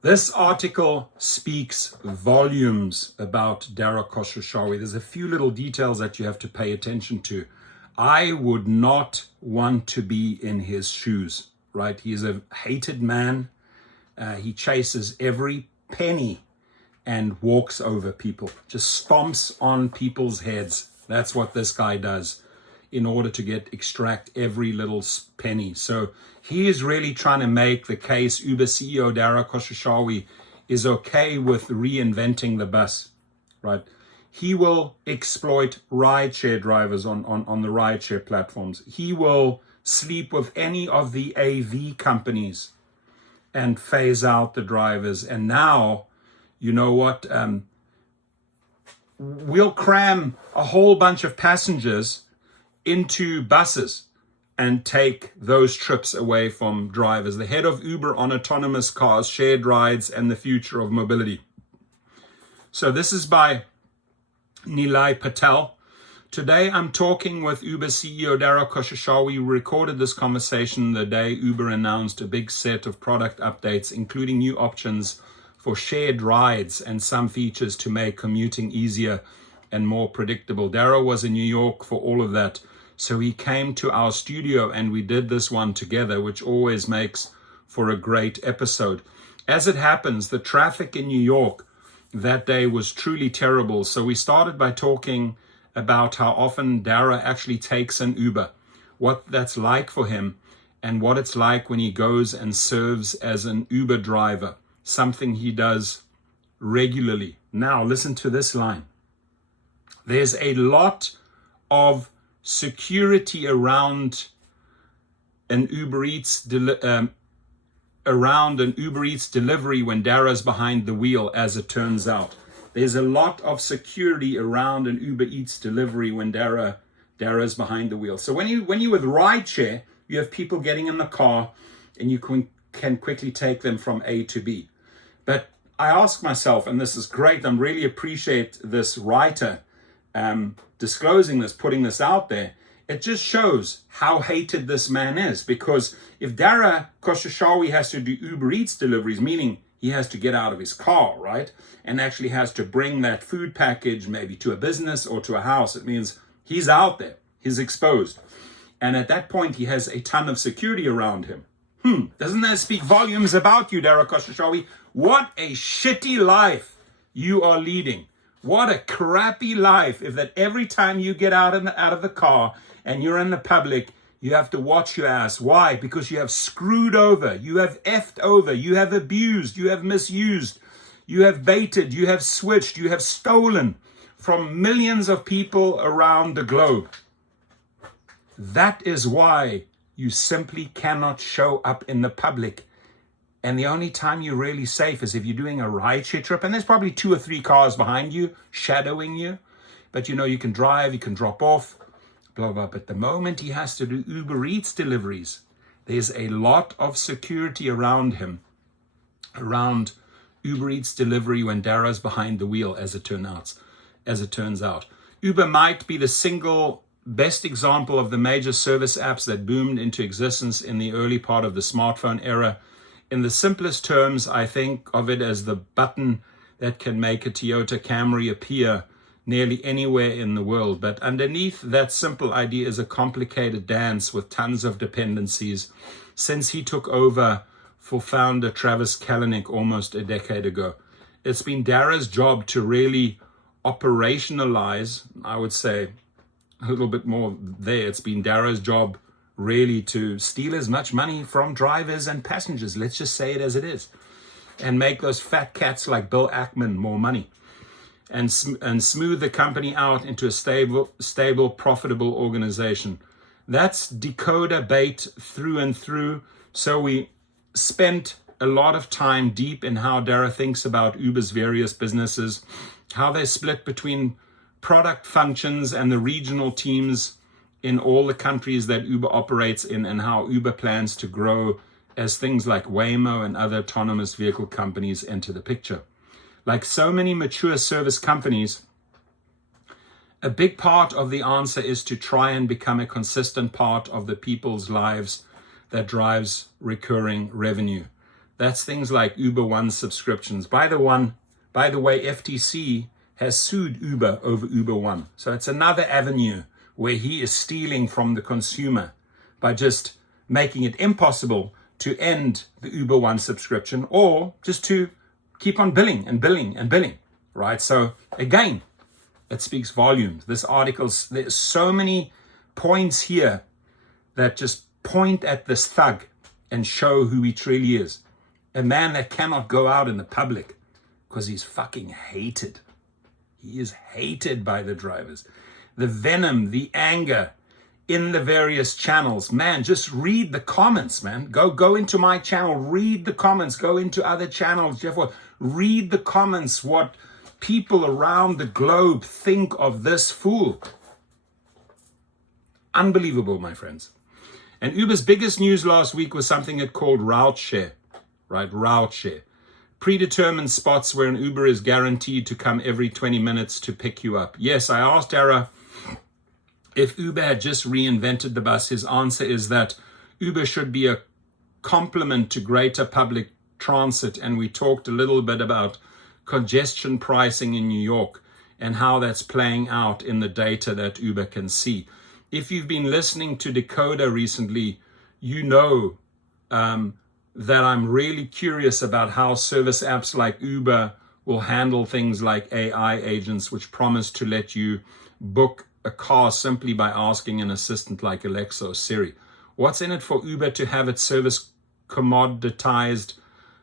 This article speaks volumes about Dara Khosrowshahi. There's a few little details that you have to pay attention to. I would not want to be in his shoes, right? He's a hated man. He chases every penny and walks over people, just stomps on people's heads. That's what this guy does in order to extract every little penny. So he is really trying to make the case Uber CEO Dara Khosrowshahi is okay with reinventing the bus, right? He will exploit rideshare drivers on the rideshare platforms. He will sleep with any of the AV companies and phase out the drivers. And now, you know what? We'll cram a whole bunch of passengers into buses and take those trips away from drivers. The head of Uber on autonomous cars, shared rides, and the future of mobility. So this is by Nilay Patel. Today I'm talking with Uber CEO Dara Khosrowshahi. We recorded this conversation the day Uber announced a big set of product updates, including new options for shared rides and some features to make commuting easier and more predictable. Dara was in New York for all of that. So he came to our studio and we did this one together, which always makes for a great episode. As it happens, the traffic in New York that day was truly terrible. So we started by talking about how often Dara actually takes an Uber, what that's like for him, and what it's like when he goes and serves as an Uber driver, something he does regularly. Now, listen to this line. There's a lot of security around an Uber Eats delivery when Dara's behind the wheel, as it turns out. There's a lot of security around an Uber Eats delivery when Dara's behind the wheel. So when you with rideshare, you have people getting in the car and you can quickly take them from A to B. But I ask myself, and this is great, I really appreciate this writer disclosing this, putting this out there. It just shows how hated this man is, because if Dara Khosrowshahi has to do Uber Eats deliveries, meaning he has to get out of his car, right, and actually has to bring that food package maybe to a business or to a house, it means he's out there, he's exposed. And at that point, he has a ton of security around him. Doesn't that speak volumes about you, Dara Khosrowshahi? What a shitty life you are leading. What a crappy life if that every time you get out of the car and you're in the public, you have to watch your ass. Why? Because you have screwed over, you have effed over, you have abused, you have misused, you have baited, you have switched, you have stolen from millions of people around the globe. That is why you simply cannot show up in the public. And the only time you're really safe is if you're doing a rideshare trip, and there's probably 2 or 3 cars behind you, shadowing you. But you know, you can drive, you can drop off, blah, blah. But the moment he has to do Uber Eats deliveries, there's a lot of security around him, around Uber Eats delivery when Dara's behind the wheel, as it turns out. Uber might be the single best example of the major service apps that boomed into existence in the early part of the smartphone era. In the simplest terms, I think of it as the button that can make a Toyota Camry appear nearly anywhere in the world. But underneath that simple idea is a complicated dance with tons of dependencies since he took over for founder Travis Kalanick almost a decade ago. It's been Dara's job to really operationalize, I would say a little bit more there. It's been Dara's job really to steal as much money from drivers and passengers, let's just say it as it is, and make those fat cats like Bill Ackman more money, and smooth the company out into a stable, profitable organization. That's decoder bait through and through. So we spent a lot of time deep in how Dara thinks about Uber's various businesses, how they split between product functions and the regional teams in all the countries that Uber operates in, and how Uber plans to grow as things like Waymo and other autonomous vehicle companies enter the picture. Like so many mature service companies, a big part of the answer is to try and become a consistent part of the people's lives that drives recurring revenue. That's things like Uber One subscriptions. By the way, FTC has sued Uber over Uber One. So it's another avenue where he is stealing from the consumer by just making it impossible to end the Uber One subscription, or just to keep on billing and billing and billing, right? So again, it speaks volumes. This article, there's so many points here that just point at this thug and show who he truly is. A man that cannot go out in the public because he's fucking hated. He is hated by the drivers. The venom, the anger in the various channels. Man, just read the comments, man. Go into my channel, read the comments. Go into other channels. Read the comments, what people around the globe think of this fool. Unbelievable, my friends. And Uber's biggest news last week was something it called Rideshare, right? Rideshare. Predetermined spots where an Uber is guaranteed to come every 20 minutes to pick you up. Yes, I asked Dara if Uber had just reinvented the bus. His answer is that Uber should be a complement to greater public transit. And we talked a little bit about congestion pricing in New York and how that's playing out in the data that Uber can see. If you've been listening to Decoder recently, you know that I'm really curious about how service apps like Uber will handle things like AI agents, which promise to let you book a car simply by asking an assistant like Alexa or Siri. What's in it for Uber to have its service commoditized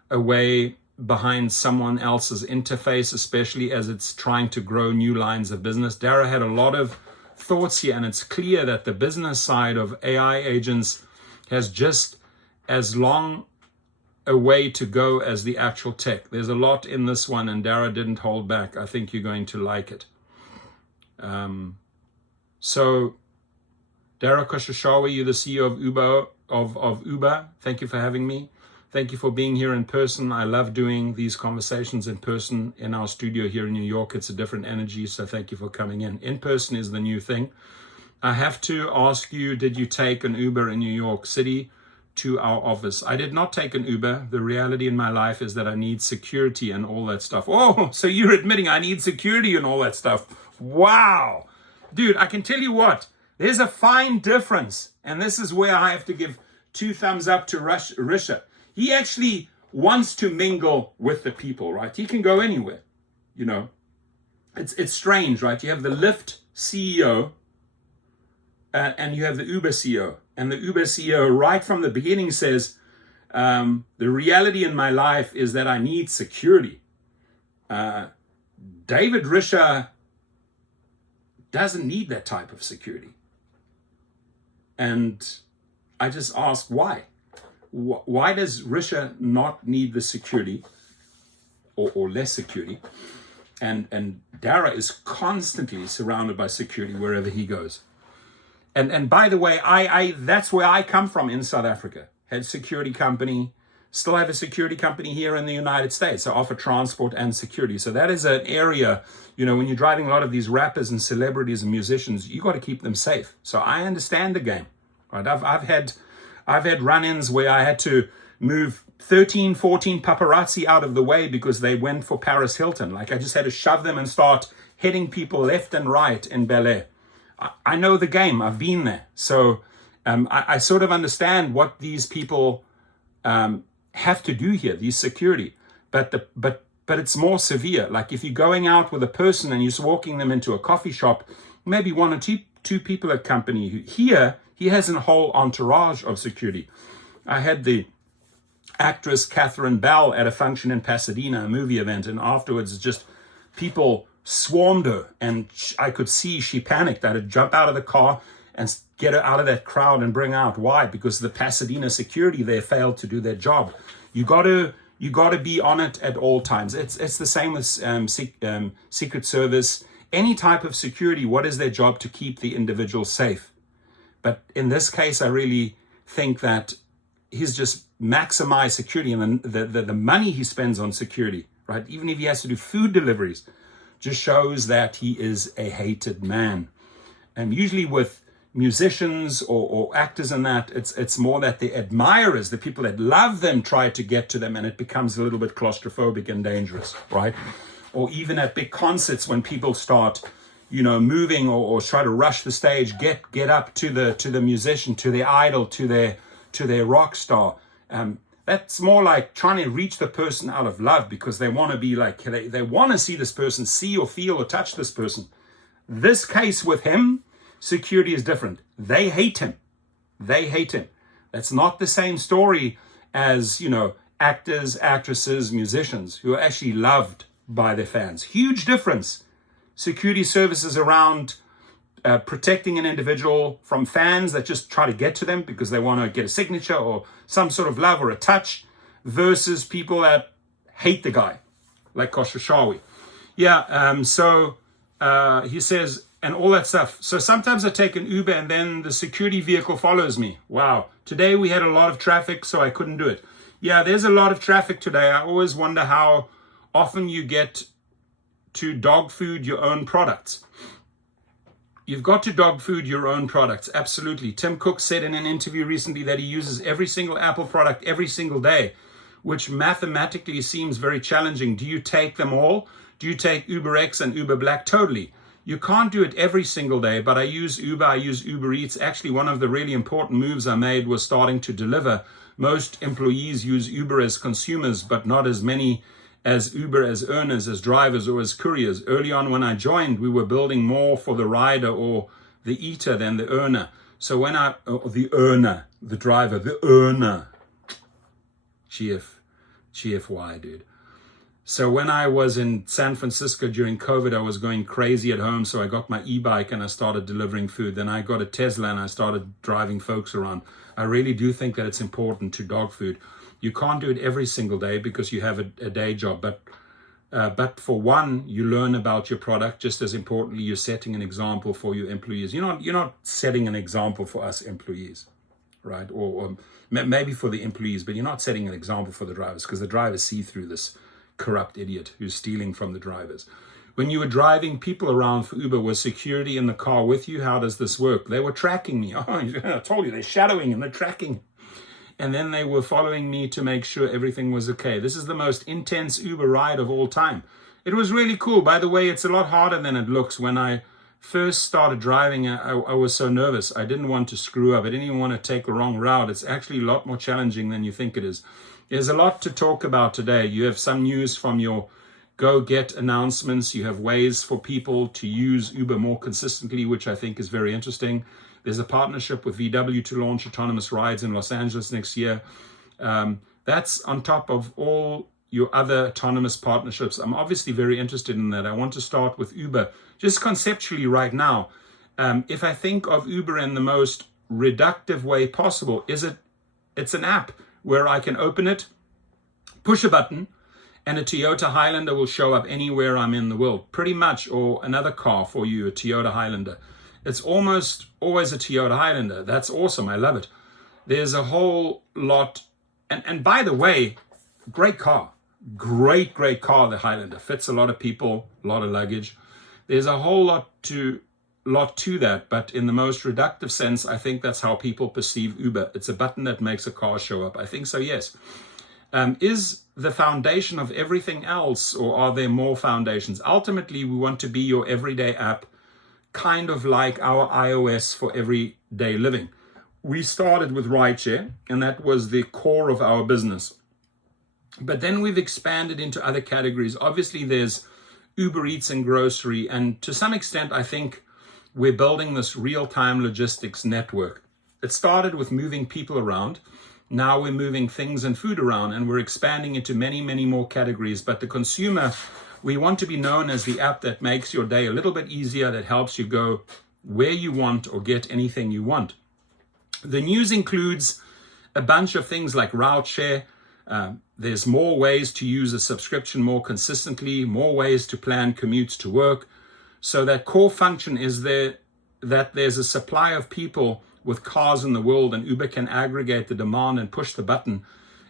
away behind someone else's interface, especially as it's trying to grow new lines of business? Dara had a lot of thoughts here, and it's clear that the business side of AI agents has just as long a way to go as the actual tech. There's a lot in this one, and Dara didn't hold back. I think you're going to like it. So, Dara Khosrowshahi, you're the CEO of Uber. Thank you for having me. Thank you for being here in person. I love doing these conversations in person in our studio here in New York. It's a different energy, so thank you for coming in. In person is the new thing. I have to ask you, did you take an Uber in New York City to our office? I did not take an Uber. The reality in my life is that I need security and all that stuff. Oh, so you're admitting I need security and all that stuff. Wow. Dude, I can tell you what, there's a fine difference. And this is where I have to give 2 thumbs up to Risha. He actually wants to mingle with the people, right? He can go anywhere, you know. It's strange, right? You have the LYFT CEO and you have the Uber CEO. And the Uber CEO right from the beginning says, the reality in my life is that I need security. David Risha doesn't need that type of security. And I just ask why? Why does Risha not need the security or less security? And Dara is constantly surrounded by security wherever he goes. And by the way, I that's where I come from in South Africa. Had a security company, still have a security company here in the United States. I offer transport and security. So that is an area, you know, when you're driving a lot of these rappers and celebrities and musicians, you got to keep them safe. So I understand the game, right? I've had run-ins where I had to move 13, 14 paparazzi out of the way because they went for Paris Hilton. Like I just had to shove them and start hitting people left and right in Bel Air. I know the game. I've been there. So I sort of understand what these people have to do here, these security. But it's more severe. Like if you're going out with a person and you're walking them into a coffee shop, maybe 1 or 2 people at company. Here, he has a whole entourage of security. I had the actress Catherine Bell at a function in Pasadena, a movie event, and afterwards just people swarmed her, and I could see she panicked. I had to jump out of the car and get her out of that crowd and bring her out. Why? Because the Pasadena security there failed to do their job. You got to be on it at all times. It's the same with Secret Service. Any type of security, what is their job? To keep the individual safe. But in this case, I really think that he's just maximized security, and the money he spends on security, right? Even if he has to do food deliveries, just shows that he is a hated man. And usually with musicians or actors and that. It's more that the admirers, the people that love them, try to get to them, and it becomes a little bit claustrophobic and dangerous, right? Or even at big concerts when people start, moving or try to rush the stage, get up to the musician, to their idol, to their rock star. That's more like trying to reach the person out of love because they want to be like, they want to see this person, see or feel or touch this person. This case with him, security is different. They hate him. That's not the same story as, actors, actresses, musicians who are actually loved by their fans. Huge difference. Security services around protecting an individual from fans that just try to get to them because they want to get a signature or some sort of love or a touch, versus people that hate the guy, like Khosrowshahi. He says, and all that stuff. So sometimes I take an Uber and then the security vehicle follows me. Wow. Today we had a lot of traffic, so I couldn't do it. Yeah, there's a lot of traffic today. I always wonder how often you get to dog food your own products. You've got to dog food your own products. Absolutely. Tim Cook said in an interview recently that he uses every single Apple product every single day, which mathematically seems very challenging. Do you take them all? Do you take UberX and Uber Black? Totally. You can't do it every single day, but I use Uber, I use Uber Eats. Actually, one of the really important moves I made was starting to deliver. Most employees use Uber as consumers, but not as many as Uber as earners, as drivers, or as couriers. Early on when I joined, we were building more for the rider or the eater than the earner. So when the earner, the driver, the earner, GFY, dude. So when I was in San Francisco during COVID, I was going crazy at home. So I got my e-bike and I started delivering food. Then I got a Tesla and I started driving folks around. I really do think that it's important to dog food. You can't do it every single day because you have a day job. But for one, you learn about your product. Just as importantly, you're setting an example for your employees. You're not setting an example for us employees, right? Or maybe for the employees, but you're not setting an example for the drivers because the drivers see through this corrupt idiot who's stealing from the drivers. When you were driving people around for Uber, was security in the car with you? How does this work? They were tracking me. Oh, I told you, they're shadowing and they're tracking. And then they were following me to make sure everything was okay. This is the most intense Uber ride of all time. It was really cool. By the way, it's a lot harder than it looks. When I first started driving, I was so nervous. I didn't want to screw up. I didn't even want to take the wrong route. It's actually a lot more challenging than you think it is. There's a lot to talk about today. You have some news from your Go Get announcements. You have ways for people to use Uber more consistently, which I think is very interesting. There's a partnership with VW to launch autonomous rides in Los Angeles next year. That's on top of all your other autonomous partnerships. I'm obviously very interested in that. I want to start with Uber. Just conceptually right now, if I think of Uber in the most reductive way possible, it's an app where I can open it, push a button, and a Toyota Highlander will show up anywhere I'm in the world, pretty much, or another car for you, a Toyota Highlander. It's almost always a Toyota Highlander. That's awesome. I love it. There's a whole lot. And by the way, great car. Great car, the Highlander. Fits a lot of people, a lot of luggage. There's a whole lot to that, but in the most reductive sense, I think that's how people perceive Uber. It's a button that makes a car show up. I think so, yes. Is the foundation of everything else, or are there more foundations? Ultimately, we want to be your everyday app, kind of like our iOS for everyday living. We started with Rideshare, and that was the core of our business. But then we've expanded into other categories. Obviously, there's Uber Eats and grocery, and to some extent, I think we're building this real-time logistics network. It started with moving people around. Now we're moving things and food around, and we're expanding into many, many more categories. But the consumer, we want to be known as the app that makes your day a little bit easier, that helps you go where you want or get anything you want. The news includes a bunch of things like Rideshare. There's more ways to use a subscription more consistently, more ways to plan commutes to work. So that core function is there, that there's a supply of people with cars in the world, and Uber can aggregate the demand and push the button,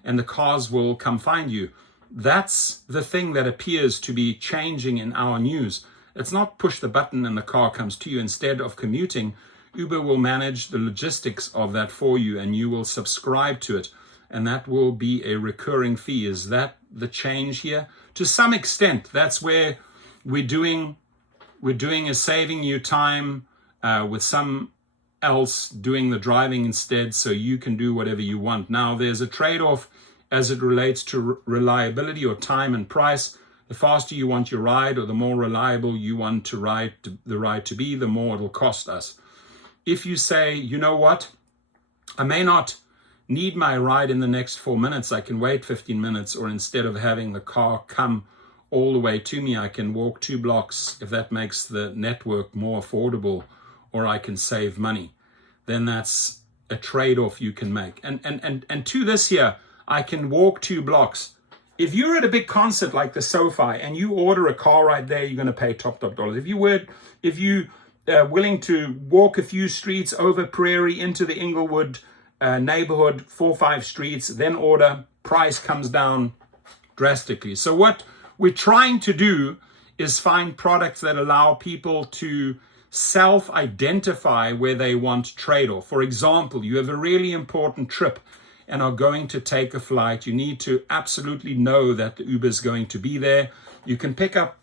and the cars will come find you. That's the thing that appears to be changing in our news. It's not push the button and the car comes to you. Instead of commuting, Uber will manage the logistics of that for you, and you will subscribe to it. And that will be a recurring fee. Is that the change here? To some extent, that's where we're doing is saving you time with some else doing the driving instead, so you can do whatever you want. Now, there's a trade-off as it relates to reliability or time and price. The faster you want your ride, or the more reliable you want the ride to be, the more it'll cost us. If you say, you know what, I may not need my ride in the next 4 minutes, I can wait 15 minutes, or instead of having the car come all the way to me, I can walk 2 blocks if that makes the network more affordable, or I can save money. Then that's a trade-off you can make. And to this here, I can walk 2 blocks. If you're at a big concert like the SoFi and you order a car right there, you're going to pay top dollars. If you willing to walk a few streets over Prairie into the Inglewood neighborhood, 4 or 5 streets, then order, price comes down drastically. So what we're trying to do is find products that allow people to self-identify where they want trade-off. For example, you have a really important trip and are going to take a flight. You need to absolutely know that the Uber is going to be there. You can pick a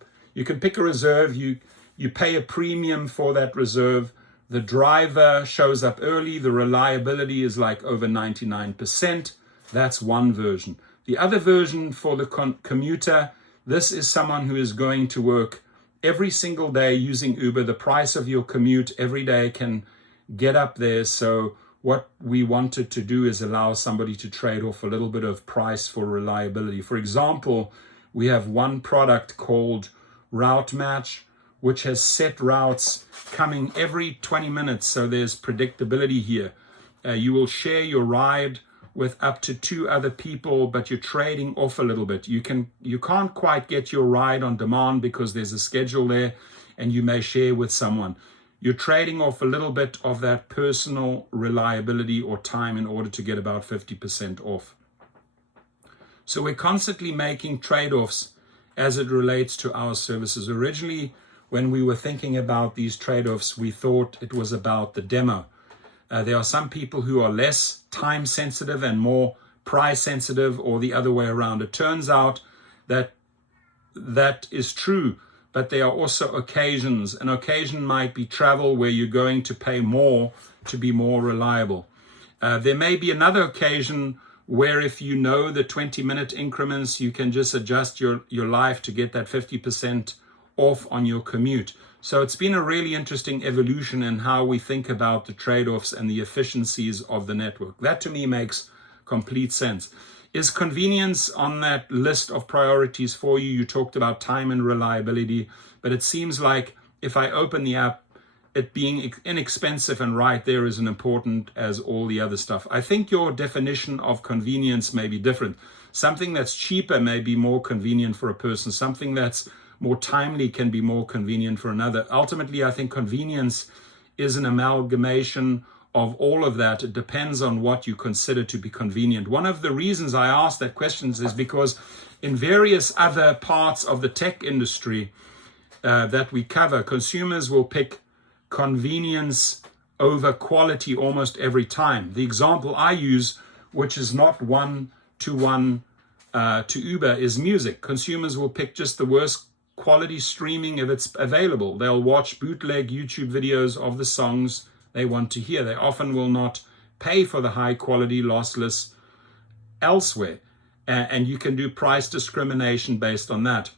reserve. You pay a premium for that reserve. The driver shows up early. The reliability is like over 99%. That's one version. The other version for the commuter, this is someone who is going to work every single day using Uber. The price of your commute every day can get up there. So what we wanted to do is allow somebody to trade off a little bit of price for reliability. For example, we have one product called Route Match, which has set routes coming every 20 minutes. So there's predictability here. You will share your ride with up to 2 other people, but you're trading off a little bit. You can't quite get your ride on demand because there's a schedule there and you may share with someone. You're trading off a little bit of that personal reliability or time in order to get about 50% off. So we're constantly making trade-offs as it relates to our services. Originally, when we were thinking about these trade-offs, we thought it was about the demo. There are some people who are less time sensitive and more price sensitive, or the other way around. It turns out that that is true, but there are also occasions. An occasion might be travel where you're going to pay more to be more reliable. There may be another occasion where if you know the 20-minute increments, you can just adjust your life to get that 50% off on your commute. So it's been a really interesting evolution in how we think about the trade-offs and the efficiencies of the network. That to me makes complete sense. Is convenience on that list of priorities for you? You talked about time and reliability, but it seems like if I open the app, it being inexpensive and right there is as important as all the other stuff. I think your definition of convenience may be different. Something that's cheaper may be more convenient for a person. Something that's more timely can be more convenient for another. Ultimately, I think convenience is an amalgamation of all of that. It depends on what you consider to be convenient. One of the reasons I asked that question is because in various other parts of the tech industry that we cover, consumers will pick convenience over quality almost every time. The example I use, which is not one-to-one to Uber, is music. Consumers will pick just the worst quality streaming if it's available. They'll watch bootleg YouTube videos of the songs they want to hear. They often will not pay for the high quality lossless elsewhere. And you can do price discrimination based on that.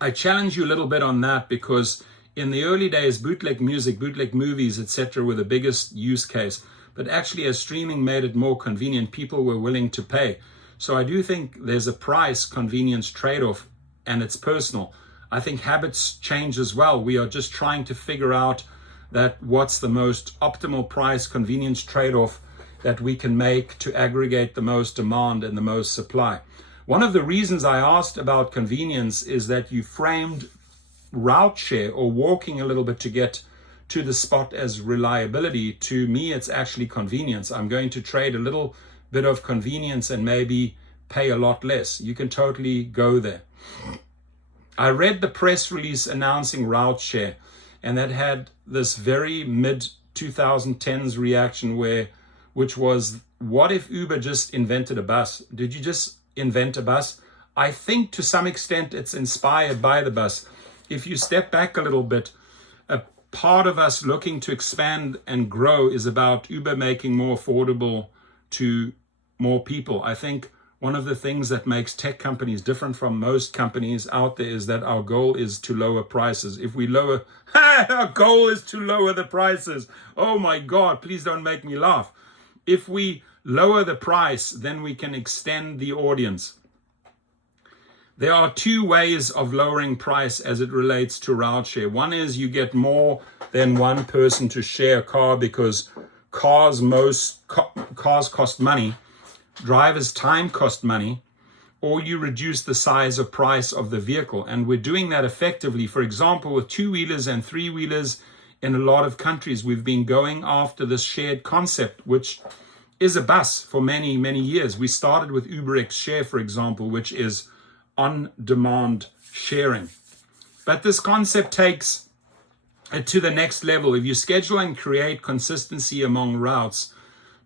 I challenge you a little bit on that because in the early days, bootleg music, bootleg movies, etc. were the biggest use case. But actually, as streaming made it more convenient, people were willing to pay. So I do think there's a price convenience trade-off, and it's personal. I think habits change as well. We are just trying to figure out that what's the most optimal price convenience trade-off that we can make to aggregate the most demand and the most supply. One of the reasons I asked about convenience is that you framed route share or walking a little bit to get to the spot as reliability. To me, it's actually convenience. I'm going to trade a little bit of convenience and maybe pay a lot less. You can totally go there. I read the press release announcing route share, and that had this very 2010s reaction which was, what if Uber just invented a bus? Did you just invent a bus? I think to some extent it's inspired by the bus. If you step back a little bit, a part of us looking to expand and grow is about Uber making more affordable to more people. I think one of the things that makes tech companies different from most companies out there is that our goal is to lower prices. If we lower, our goal is to lower the prices. Oh my God, please don't make me laugh. If we lower the price, then we can extend the audience. There are two ways of lowering price as it relates to rideshare. One is you get more than one person to share a car because cars cost money, drivers' time cost money, or you reduce the size or price of the vehicle. And we're doing that effectively. For example, with two-wheelers and three-wheelers in a lot of countries, we've been going after this shared concept, which is a bus for many, many years. We started with UberX Share, for example, which is on-demand sharing. But this concept takes it to the next level. If you schedule and create consistency among routes,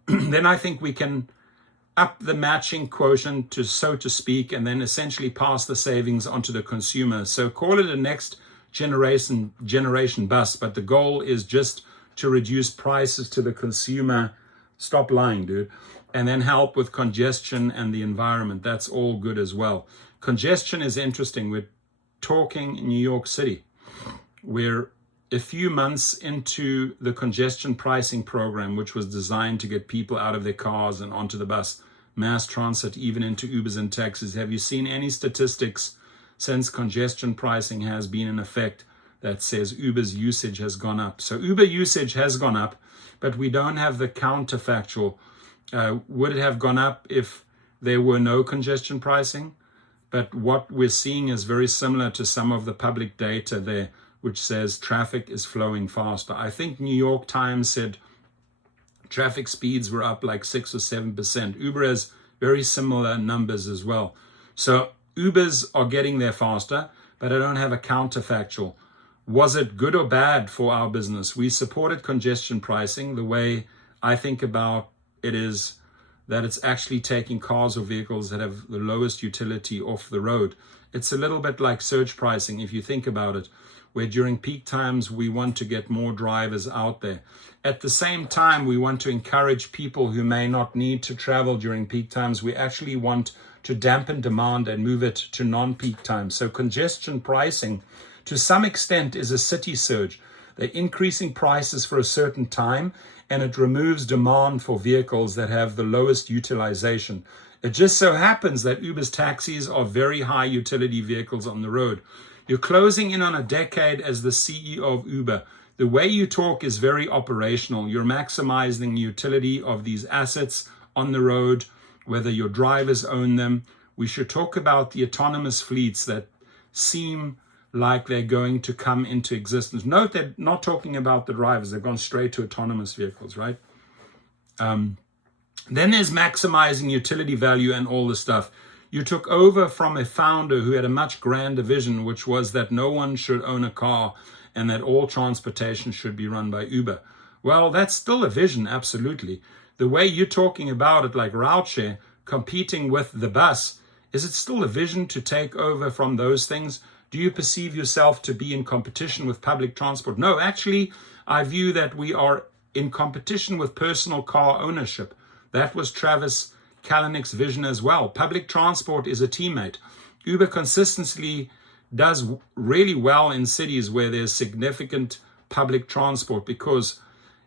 then I think we can up the matching quotient, to so to speak, and then essentially pass the savings onto the consumer. So call it a next generation bus, but the goal is just to reduce prices to the consumer. Stop lying, dude. And then help with congestion and the environment. That's all good as well. Congestion is interesting. We're talking New York City. We're a few months into the congestion pricing program, which was designed to get people out of their cars and onto the bus, mass transit, even into Ubers and taxis. Have you seen any statistics since congestion pricing has been in effect that says Uber's usage has gone up? So Uber usage has gone up, but we don't have the counterfactual. Would it have gone up if there were no congestion pricing? But what we're seeing is very similar to some of the public data there, which says traffic is flowing faster. I think New York Times said traffic speeds were up like 6 or 7%. Uber has very similar numbers as well. So Ubers are getting there faster, but I don't have a counterfactual. Was it good or bad for our business? We supported congestion pricing. The way I think about it is that it's actually taking cars or vehicles that have the lowest utility off the road. It's a little bit like surge pricing, if you think about it, where during peak times, we want to get more drivers out there. At the same time, we want to encourage people who may not need to travel during peak times. We actually want to dampen demand and move it to non-peak times. So congestion pricing, to some extent, is a city surge. They're increasing prices for a certain time, and it removes demand for vehicles that have the lowest utilization. It just so happens that Uber's taxis are very high utility vehicles on the road. You're closing in on a decade as the CEO of Uber. The way you talk is very operational. You're maximizing the utility of these assets on the road, whether your drivers own them. We should talk about the autonomous fleets that seem like they're going to come into existence. Note they're not talking about the drivers. They've gone straight to autonomous vehicles, right? Then there's maximizing utility value and all the stuff. You took over from a founder who had a much grander vision, which was that no one should own a car and that all transportation should be run by Uber. Well, that's still a vision, absolutely. The way you're talking about it, like Rideshare, competing with the bus, is it still a vision to take over from those things? Do you perceive yourself to be in competition with public transport? No, actually, I view that we are in competition with personal car ownership. That was Travis Kalanick's vision as well. Public transport is a teammate. Uber consistently does really well in cities where there's significant public transport because,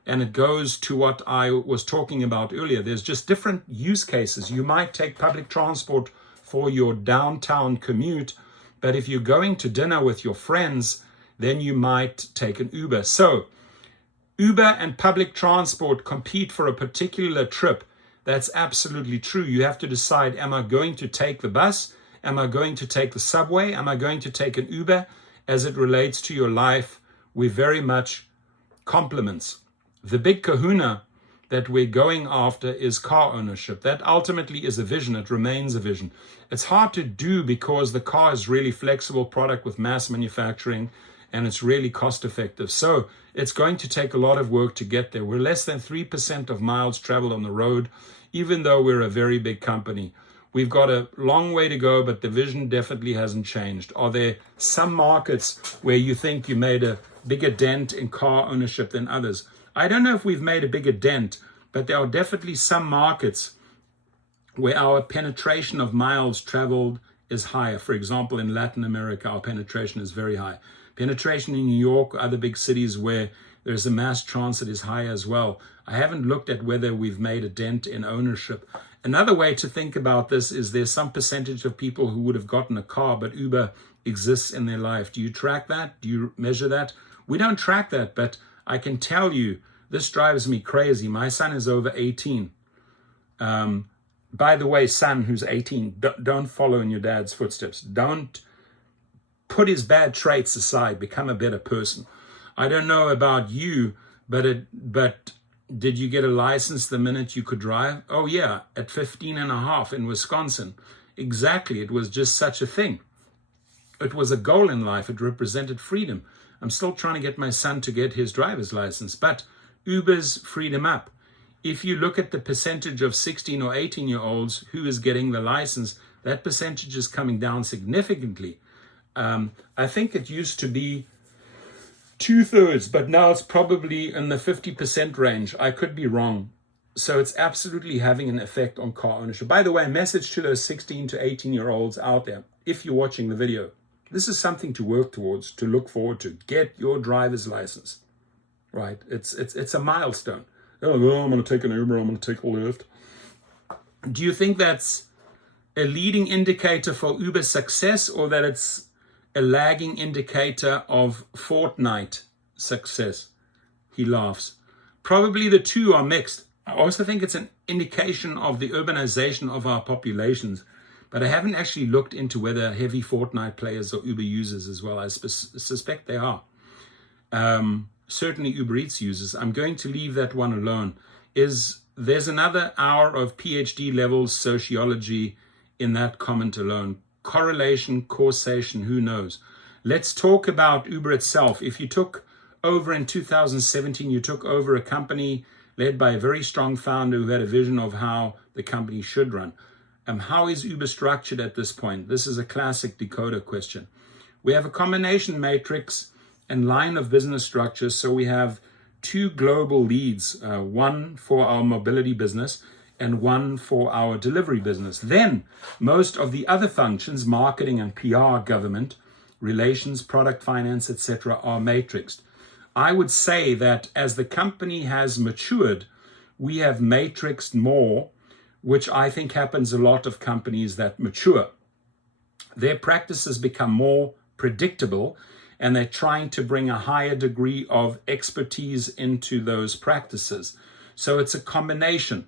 and it goes to what I was talking about earlier, there's just different use cases. You might take public transport for your downtown commute, but if you're going to dinner with your friends, then you might take an Uber. So Uber and public transport compete for a particular trip. That's absolutely true. You have to decide, am I going to take the bus? Am I going to take the subway? Am I going to take an Uber? As it relates to your life, we're very much complements. The big kahuna that we're going after is car ownership. That ultimately is a vision. It remains a vision. It's hard to do because the car is really flexible product with mass manufacturing, and it's really cost effective. So it's going to take a lot of work to get there. We're less than 3% of miles traveled on the road, even though we're a very big company. We've got a long way to go, but the vision definitely hasn't changed. Are there some markets where you think you made a bigger dent in car ownership than others? I don't know if we've made a bigger dent, but there are definitely some markets where our penetration of miles traveled is higher. For example, in Latin America, our penetration is very high. Penetration in New York, other big cities where there's a mass transit is high as well. I haven't looked at whether we've made a dent in ownership. Another way to think about this is there's some percentage of people who would have gotten a car, but Uber exists in their life. Do you track that? Do you measure that? We don't track that, but I can tell you, this drives me crazy. My son is over 18. By the way, son who's 18, don't follow in your dad's footsteps. Don't put his bad traits aside. Become a better person. I don't know about you, but did you get a license the minute you could drive? Oh yeah, at 15 and a half in Wisconsin. Exactly, it was just such a thing. It was a goal in life. It represented freedom. I'm still trying to get my son to get his driver's license, but Uber's freedom up. If you look at the percentage of 16 or 18-year-olds who is getting the license, that percentage is coming down significantly. I think it used to be 2/3, but now it's probably in the 50% range. I could be wrong. So it's absolutely having an effect on car ownership. By the way, a message to those 16 to 18-year-olds out there, if you're watching the video, this is something to work towards, to look forward to. Get your driver's license, right? It's a milestone. Oh, well, I'm going to take an Uber, I'm going to take a Lyft. Do you think that's a leading indicator for Uber's success, or that it's a lagging indicator of Fortnite success? He laughs. Probably the two are mixed. I also think it's an indication of the urbanization of our populations, but I haven't actually looked into whether heavy Fortnite players are Uber users as well. I suspect they are. Certainly Uber Eats users. I'm going to leave that one alone. There's another hour of PhD level sociology in that comment alone. Correlation, causation, who knows? Let's talk about Uber itself. If you took over in 2017, you took over a company led by a very strong founder who had a vision of how the company should run. How is Uber structured at this point? This is a classic decoder question. We have a combination matrix and line of business structures. So we have two global leads, one for our mobility business and one for our delivery business. Then most of the other functions, marketing and PR, government, relations, product finance, etc., are matrixed. I would say that as the company has matured, we have matrixed more, which I think happens a lot of companies that mature. Their practices become more predictable, and they're trying to bring a higher degree of expertise into those practices. So it's a combination.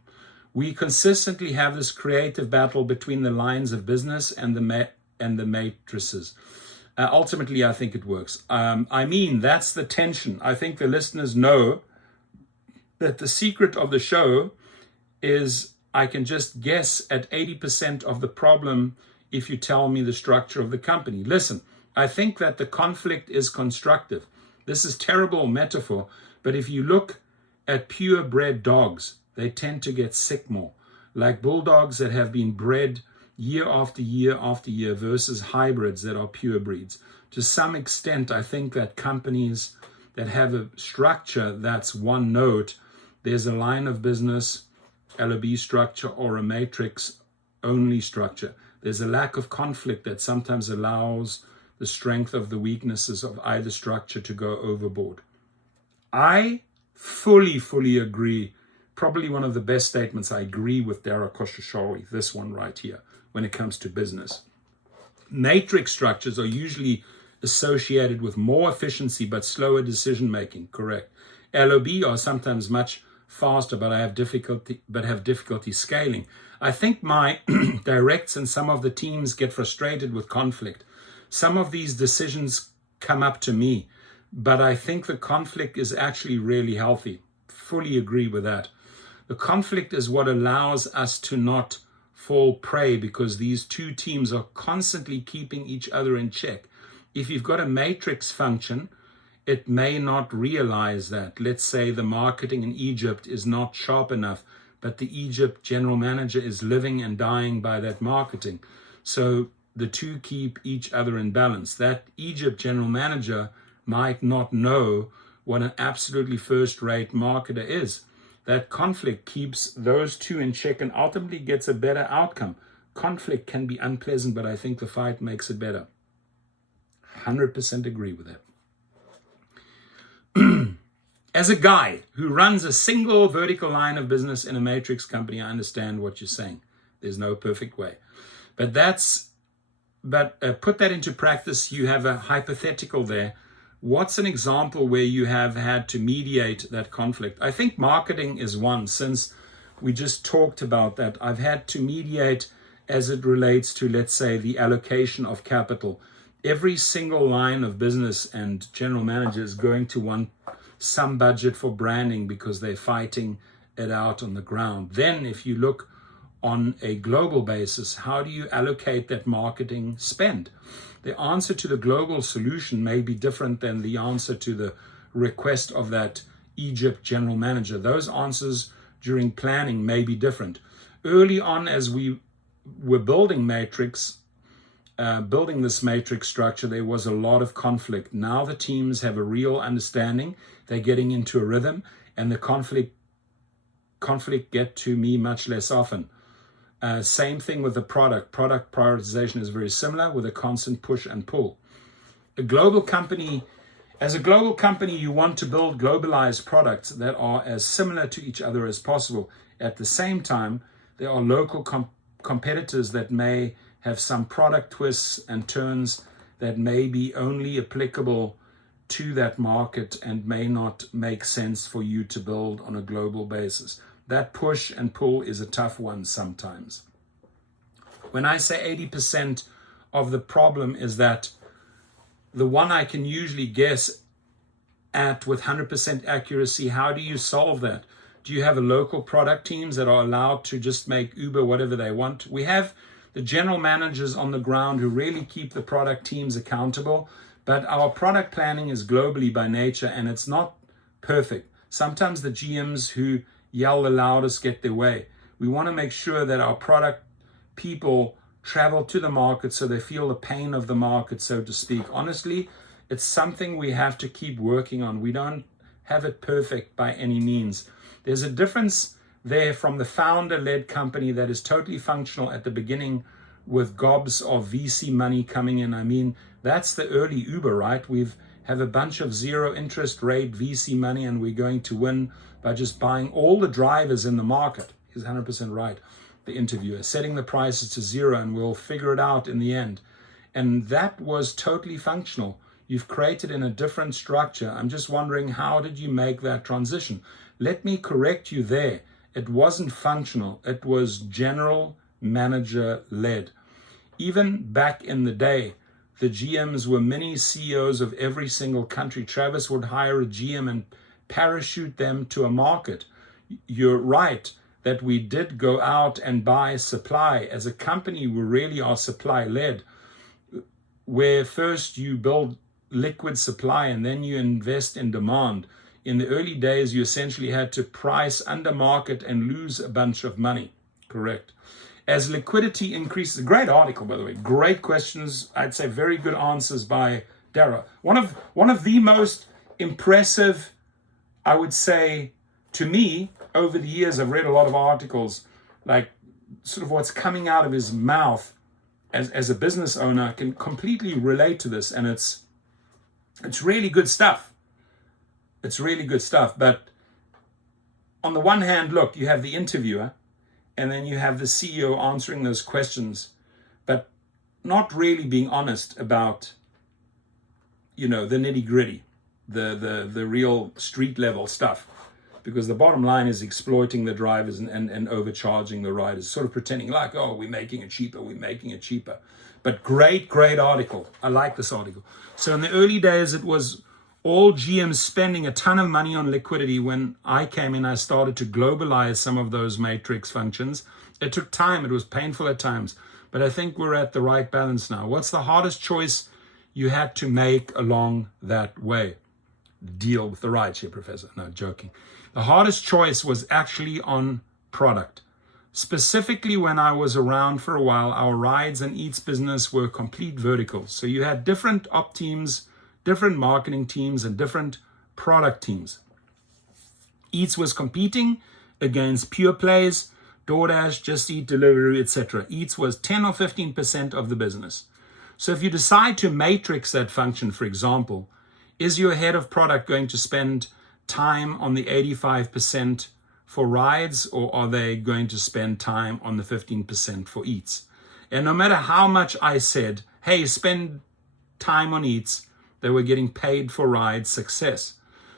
We consistently have this creative battle between the lines of business and the matrices. Ultimately, I think it works. That's the tension. I think the listeners know that the secret of the show is I can just guess at 80% of the problem if you tell me the structure of the company. Listen, I think that the conflict is constructive. This is terrible metaphor, but if you look at purebred dogs, they tend to get sick more. Like bulldogs that have been bred year after year after year versus hybrids that are pure breeds. To some extent, I think that companies that have a structure that's one note, there's a line of business, LOB structure, or a matrix only structure. There's a lack of conflict that sometimes allows the strength of the weaknesses of either structure to go overboard. I fully agree. Probably one of the best statements. I agree with Dara Khosrowshahi, this one right here, when it comes to business. Matrix structures are usually associated with more efficiency but slower decision making, correct. LOB are sometimes much faster, but have difficulty scaling. I think my directs and some of the teams get frustrated with conflict. Some of these decisions come up to me, but I think the conflict is actually really healthy. Fully agree with that. The conflict is what allows us to not fall prey, because these two teams are constantly keeping each other in check. if you've got a matrix function, it may not realize that. Let's say the marketing in Egypt is not sharp enough, but the Egypt general manager is living and dying by that marketing. So the two keep each other in balance. That Egypt general manager might not know what an absolutely first-rate marketer is. That conflict keeps those two in check and ultimately gets a better outcome. Conflict can be unpleasant, but I think the fight makes it better. 100% agree with that. As a guy who runs a single vertical line of business in a matrix company, I understand what you're saying. There's no perfect way. But put that into practice. You have a hypothetical there. What's an example where you have had to mediate that conflict? I think marketing is one, since we just talked about that. I've had to mediate as it relates to, let's say, the allocation of capital. Every single line of business and general manager is going to want some budget for branding because they're fighting it out on the ground. Then if you look on a global basis, how do you allocate that marketing spend? The answer to the global solution may be different than the answer to the request of that Egypt general manager. Those answers during planning may be different. Early on, as we were building this matrix structure, there was a lot of conflict. Now the teams have a real understanding. They're getting into a rhythm, and the conflict get to me much less often. Same thing with the product. Product prioritization is very similar, with a constant push and pull. As a global company, you want to build globalized products that are as similar to each other as possible. At the same time, there are local competitors that may have some product twists and turns that may be only applicable to that market and may not make sense for you to build on a global basis. That push and pull is a tough one sometimes. When I say 80% of the problem is that the one I can usually guess at with 100% accuracy, how do you solve that? Do you have a local product teams that are allowed to just make Uber whatever they want? We have the general managers on the ground who really keep the product teams accountable, but our product planning is globally by nature and it's not perfect. Sometimes the GMs who yell the loudest get their way. We want to make sure that our product people travel to the market so they feel the pain of the market, so to speak. Honestly, it's something we have to keep working on. We don't have it perfect by any means. There's a difference there from the founder-led company that is totally functional at the beginning with gobs of VC money coming in. I mean, that's the early Uber, right? We've have a bunch of zero interest rate VC money and we're going to win by just buying all the drivers in the market. He's 100% right, the interviewer, setting the prices to zero and we'll figure it out in the end. And that was totally functional. You've created in a different structure. I'm just wondering, how did you make that transition? Let me correct you there. It wasn't functional. It was general manager led. Even back in the day, the GMs were mini CEOs of every single country. Travis would hire a GM and parachute them to a market. You're right that we did go out and buy supply. As a company, we really are supply led, where first you build liquid supply and then you invest in demand. In the early days, you essentially had to price under market and lose a bunch of money. Correct. As liquidity increases, great article, by the way, great questions. I'd say very good answers by Dara. One of the most impressive, I would say, to me, over the years, I've read a lot of articles, like sort of what's coming out of his mouth as a business owner. I can completely relate to this, and it's really good stuff. It's really good stuff. But on the one hand, look, you have the interviewer, and then you have the CEO answering those questions, but not really being honest about, the nitty gritty, the real street level stuff. Because the bottom line is exploiting the drivers and overcharging the riders, sort of pretending like, oh, we're making it cheaper. But great article. I like this article. So in the early days, it was all GMs spending a ton of money on liquidity. When I came in, I started to globalize some of those matrix functions. It took time. It was painful at times. But I think we're at the right balance now. What's the hardest choice you had to make along that way. Deal with the rideshare professor. No, joking. The hardest choice was actually on product. Specifically, when I was around for a while, our rides and eats business were complete verticals. So you had different op teams, different marketing teams, and different product teams. Eats was competing against pure plays, DoorDash, Just Eat, Delivery, etc. Eats was 10 or 15% of the business. So if you decide to matrix that function, for example, is your head of product going to spend time on the 85% for rides, or are they going to spend time on the 15% for eats? And no matter how much I said, hey, spend time on eats, they were getting paid for rides success.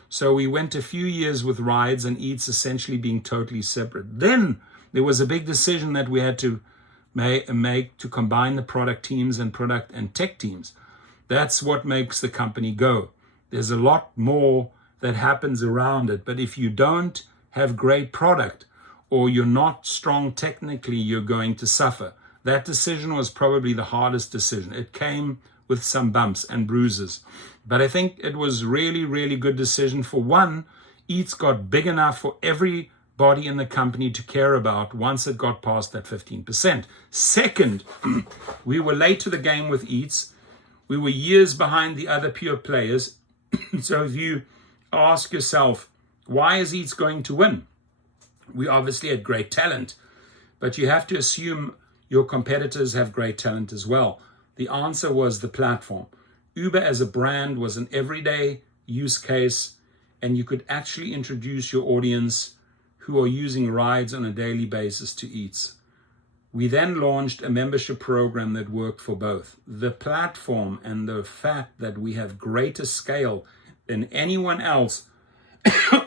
So we went a few years with rides and eats essentially being totally separate. Then there was a big decision that we had to make to combine the product teams and product and tech teams. That's what makes the company go. There's a lot more that happens around it, but if you don't have great product or you're not strong technically, you're going to suffer. That decision was probably the hardest decision. It came with some bumps and bruises, but I think it was really, really good decision. For one, Eats got big enough for everybody in the company to care about once it got past that 15%. Second, we were late to the game with Eats. We were years behind the other pure players. So if you ask yourself, why is Eats going to win? We obviously had great talent, but you have to assume your competitors have great talent as well. The answer was the platform. Uber as a brand was an everyday use case, and you could actually introduce your audience who are using rides on a daily basis to Eats. We then launched a membership program that worked for both. The platform and the fact that we have greater scale than anyone else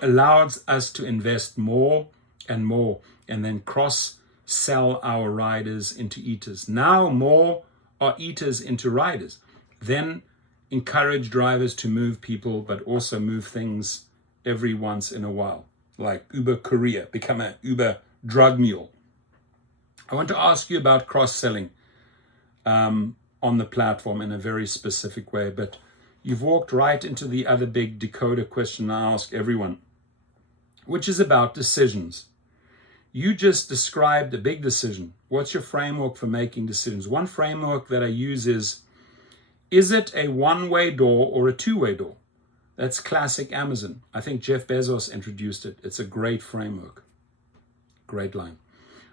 allows us to invest more and more and then cross-sell our riders into eaters. Now more are eaters into riders. Then encourage drivers to move people, but also move things every once in a while, like Uber Courier, become an Uber drug mule. I want to ask you about cross-selling on the platform in a very specific way, but you've walked right into the other big decoder question I ask everyone, which is about decisions. You just described a big decision. What's your framework for making decisions? One framework that I use is it a one-way door or a two-way door? That's classic Amazon. I think Jeff Bezos introduced it. It's a great framework. Great line.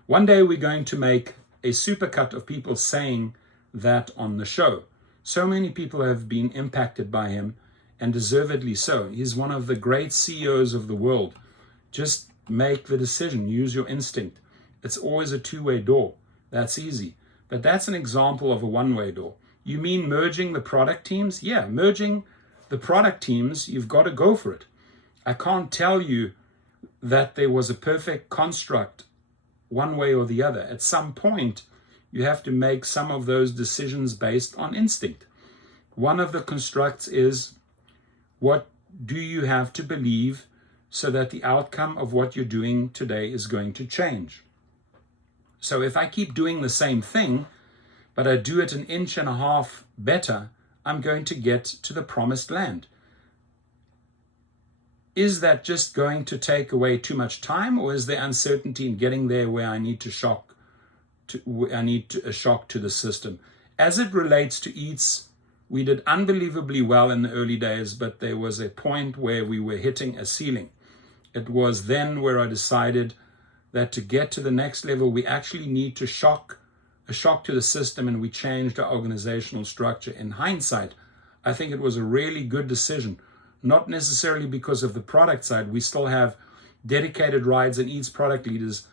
One day we're going to make a supercut of people saying that on the show. So many people have been impacted by him, and deservedly so. He's one of the great CEOs of the world. Just make the decision. Use your instinct. It's always a two-way door. That's easy. But that's an example of a one-way door. You mean merging the product teams? Yeah, merging the product teams, you've got to go for it. I can't tell you that there was a perfect construct one way or the other. At some point, you have to make some of those decisions based on instinct. One of the constructs is, what do you have to believe so that the outcome of what you're doing today is going to change? So if I keep doing the same thing, but I do it an inch and a half better, I'm going to get to the promised land. Is that just going to take away too much time, or is there uncertainty in getting there where I need a shock to the system? As it relates to Eats, we did unbelievably well in the early days, but there was a point where we were hitting a ceiling. It was then where I decided that to get to the next level, we actually need to a shock to the system, and we changed our organizational structure. In hindsight, I think it was a really good decision, not necessarily because of the product side. We still have dedicated rides and Eats product leaders.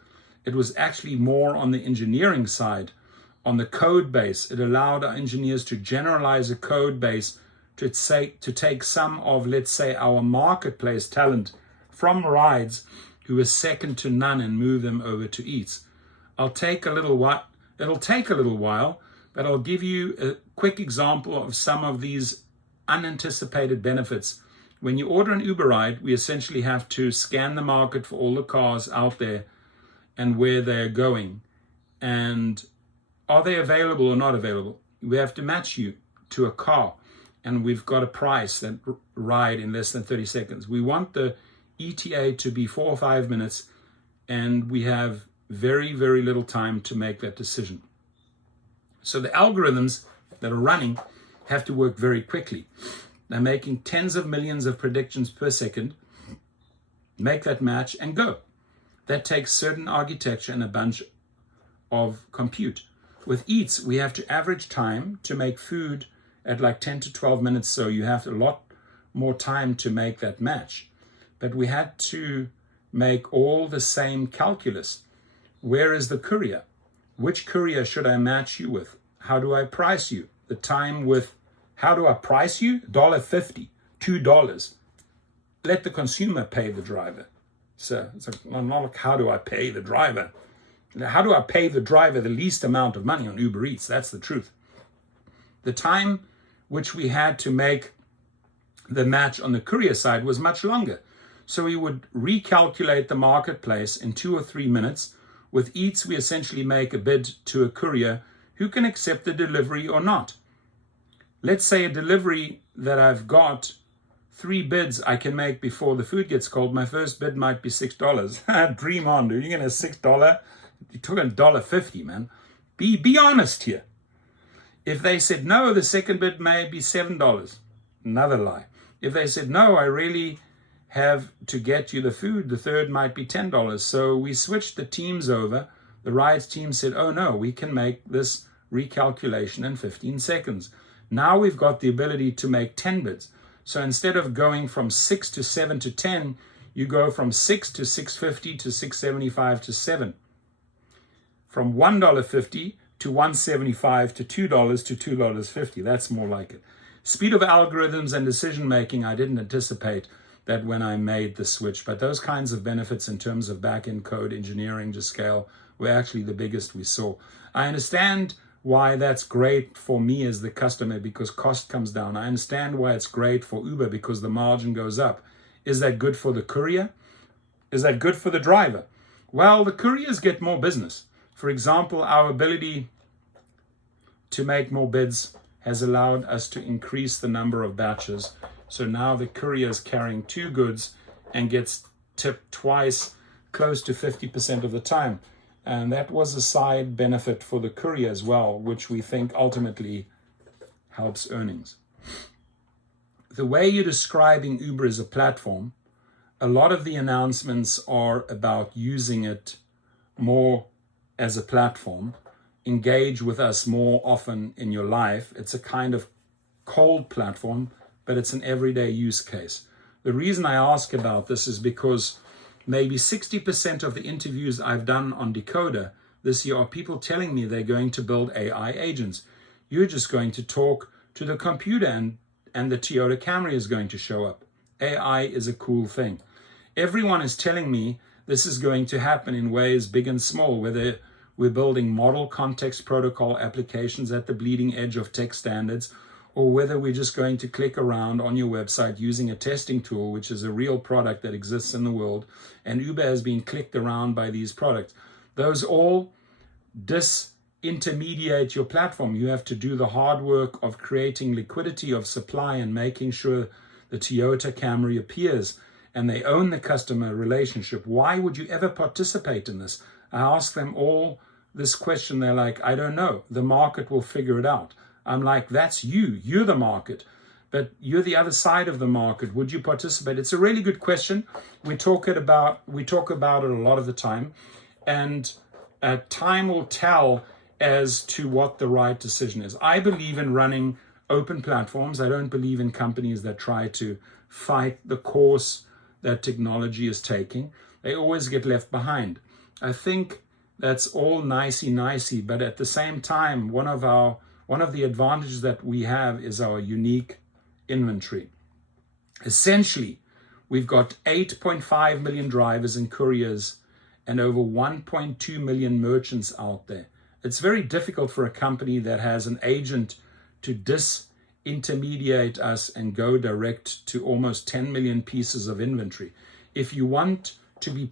It was actually more on the engineering side, on the code base. It allowed our engineers to generalize a code base to take some of, let's say, our marketplace talent from rides, who is second to none, and move them over to Eats. It'll take a little while, but I'll give you a quick example of some of these unanticipated benefits. When you order an Uber ride, we essentially have to scan the market for all the cars out there and where they're going. And are they available or not available? We have to match you to a car. and we've got a price that ride in less than 30 seconds. We want the ETA to be 4 or 5 minutes, and we have very, very little time to make that decision. So the algorithms that are running have to work very quickly. They're making tens of millions of predictions per second, make that match and go. That takes certain architecture and a bunch of compute. With Eats, we have to average time to make food at like 10 to 12 minutes, so you have a lot more time to make that match. But we had to make all the same calculus. Where is the courier? Which courier should I match you with? How do I price you? The time with, how do I price you? $1.50, $2. Let the consumer pay the driver. So it's like, I'm not like, how do I pay the driver? How do I pay the driver the least amount of money on Uber Eats? That's the truth. The time which we had to make the match on the courier side was much longer. So we would recalculate the marketplace in 2 or 3 minutes. With Eats, we essentially make a bid to a courier who can accept the delivery or not. Let's say a delivery that I've got 3 bids I can make before the food gets cold. My first bid might be $6. Dream on, dude. You're going to $6? You're talking $1.50, man. Be honest here. If they said no, the second bid may be $7. Another lie. If they said no, I really have to get you the food, the third might be $10. So we switched the teams over. The rides team said, oh no, we can make this recalculation in 15 seconds. Now we've got the ability to make 10 bids. So instead of going from 6 to 7 to 10, you go from 6 to 6.50 to 6.75 to 7. From $1.50 to $1.75 to $2 to $2.50. That's more like it. Speed of algorithms and decision making, I didn't anticipate that when I made the switch, but those kinds of benefits in terms of back-end code engineering to scale were actually the biggest we saw. I understand why that's great for me as the customer because cost comes down. I understand why it's great for Uber because the margin goes up. Is that good for the courier? Is that good for the driver? Well, the couriers get more business. For example, our ability to make more bids has allowed us to increase the number of batches. So now the courier is carrying 2 goods and gets tipped twice, close to 50% of the time. And that was a side benefit for the courier as well, which we think ultimately helps earnings. The way you're describing Uber as a platform, a lot of the announcements are about using it more as a platform. Engage with us more often in your life. It's a kind of cold platform, but it's an everyday use case. The reason I ask about this is because maybe 60% of the interviews I've done on Decoder this year are people telling me they're going to build AI agents. You're just going to talk to the computer and the Toyota Camry is going to show up. AI is a cool thing. Everyone is telling me this is going to happen in ways big and small, whether we're building model context protocol applications at the bleeding edge of tech standards, or whether we're just going to click around on your website using a testing tool, which is a real product that exists in the world, and Uber has been clicked around by these products. Those all disintermediate your platform. You have to do the hard work of creating liquidity of supply and making sure the Toyota Camry appears, and they own the customer relationship. Why would you ever participate in this? I ask them all this question. They're like, I don't know. The market will figure it out. I'm like, that's you. You're the market. But you're the other side of the market. Would you participate? It's a really good question. We talk about it a lot of the time. And time will tell as to what the right decision is. I believe in running open platforms. I don't believe in companies that try to fight the course that technology is taking. They always get left behind. I think that's all nicey, but at the same time, one of the advantages that we have is our unique inventory. Essentially, we've got 8.5 million drivers and couriers and over 1.2 million merchants out there. It's very difficult for a company that has an agent to disintermediate us and go direct to almost 10 million pieces of inventory. If you want to be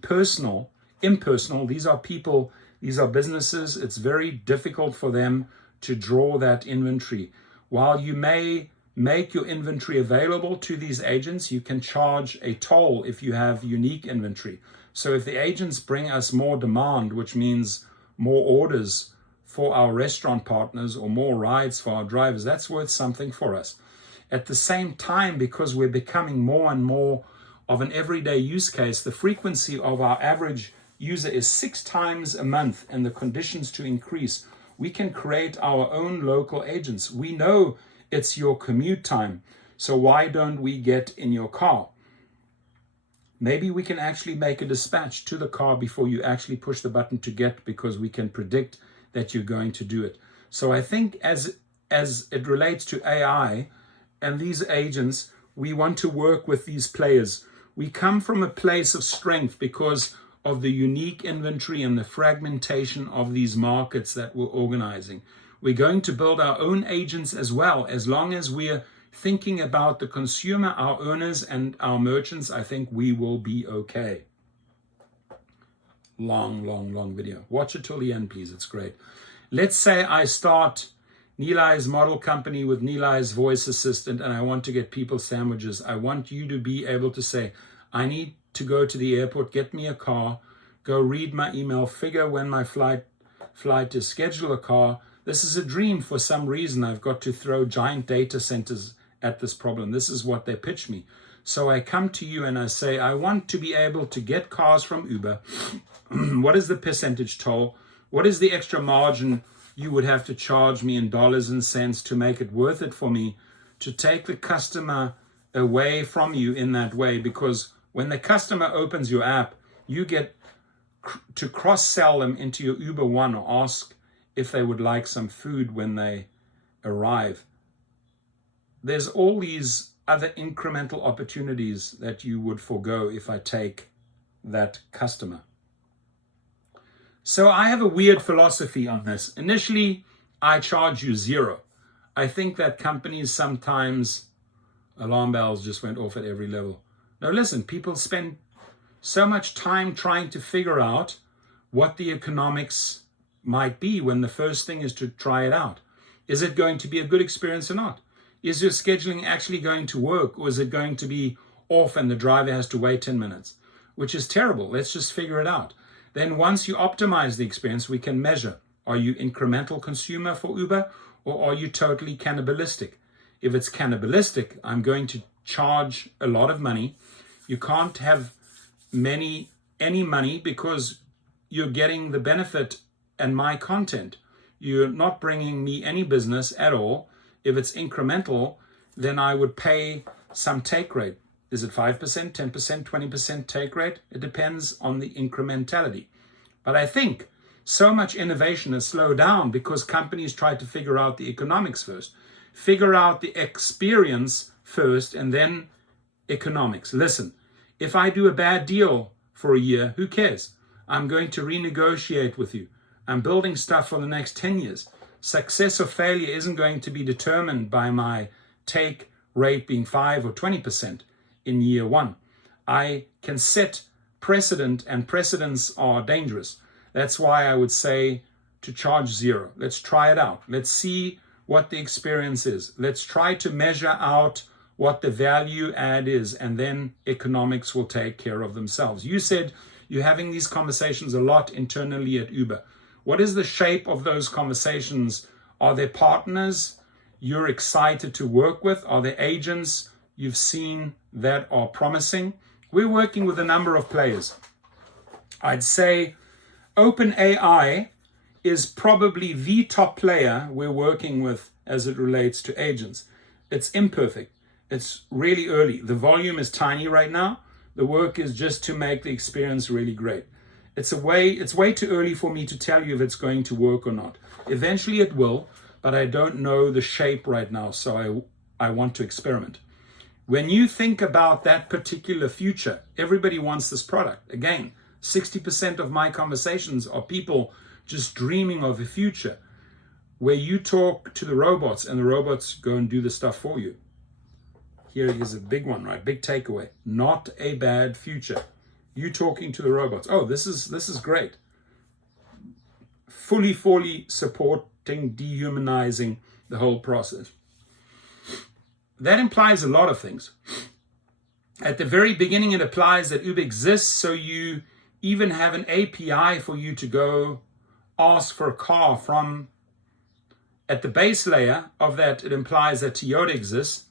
impersonal, these are people, these are businesses. It's very difficult for them to draw that inventory. While you may make your inventory available to these agents. You can charge a toll if you have unique inventory. So if the agents bring us more demand, which means more orders for our restaurant partners or more rides for our drivers, that's worth something for us. At the same time, because we're becoming more and more of an everyday use case, the frequency of our average user is 6 times a month, and the conditions to increase. We can create our own local agents. We know it's your commute time, so why don't we get in your car? Maybe we can actually make a dispatch to the car before you actually push the button to get, because we can predict that you're going to do it. So I think as it relates to AI and these agents, we want to work with these players. We come from a place of strength because of the unique inventory and the fragmentation of these markets that we're organizing. We're going to build our own agents as well. As long as we're thinking about the consumer, our owners, and our merchants, I think we will be okay. Long video. Watch it till the end, please. It's great. Let's say I start Nilai's model company with Nilai's voice assistant, and I want to get people sandwiches. I want you to be able to say, I need to go to the airport, get me a car, go read my email, figure when my flight is, schedule a car. This is a dream. For some reason, I've got to throw giant data centers at this problem. This is what they pitch me. So I come to you and I say, I want to be able to get cars from Uber. What is the percentage toll? What is the extra margin you would have to charge me in dollars and cents to make it worth it for me to take the customer away from you in that way? Because when the customer opens your app, you get to cross-sell them into your Uber One or ask if they would like some food when they arrive. There's all these other incremental opportunities that you would forego if I take that customer. So I have a weird philosophy on this. Initially, I charge you $0. I think that companies sometimes, alarm bells just went off at every level. Now listen, people spend so much time trying to figure out what the economics might be when the first thing is to try it out. Is it going to be a good experience or not? Is your scheduling actually going to work, or is it going to be off and the driver has to wait 10 minutes? Which is terrible. Let's just figure it out. Then once you optimize the experience, we can measure. Are you incremental consumer for Uber, or are you totally cannibalistic? If it's cannibalistic, I'm going to charge a lot of money. You can't have any money because you're getting the benefit and my content. You're not bringing me any business at all. If it's incremental, then I would pay some take rate. Is it 5%, 10%, 20% take rate? It depends on the incrementality. But I think so much innovation has slowed down because companies try to figure out the economics first. Figure out the experience first and then economics. Listen, if I do a bad deal for a year, who cares? I'm going to renegotiate with you. I'm building stuff for the next 10 years. Success or failure isn't going to be determined by my take rate being 5 or 20% in year one. I can set precedent, and precedents are dangerous. That's why I would say to charge $0. Let's try it out. Let's see what the experience is. Let's try to measure out what the value add is, and then economics will take care of themselves. You said you're having these conversations a lot internally at Uber. What is the shape of those conversations? Are there partners you're excited to work with? Are there agents you've seen that are promising? We're working with a number of players. I'd say OpenAI is probably the top player we're working with as it relates to agents. It's imperfect. It's really early. The volume is tiny right now. The work is just to make the experience really great. It's way too early for me to tell you if it's going to work or not. Eventually it will, but I don't know the shape right now, so I want to experiment. When you think about that particular future, everybody wants this product. Again, 60% of my conversations are people just dreaming of a future where you talk to the robots and the robots go and do the stuff for you. Here is a big one, right? Big takeaway. Not a bad future. You talking to the robots. Oh, this is great. Fully supporting, dehumanizing the whole process. that implies a lot of things. At the very beginning, it implies that Uber exists, so you even have an API for you to go ask for a car from. At the base layer of that, it implies that Toyota exists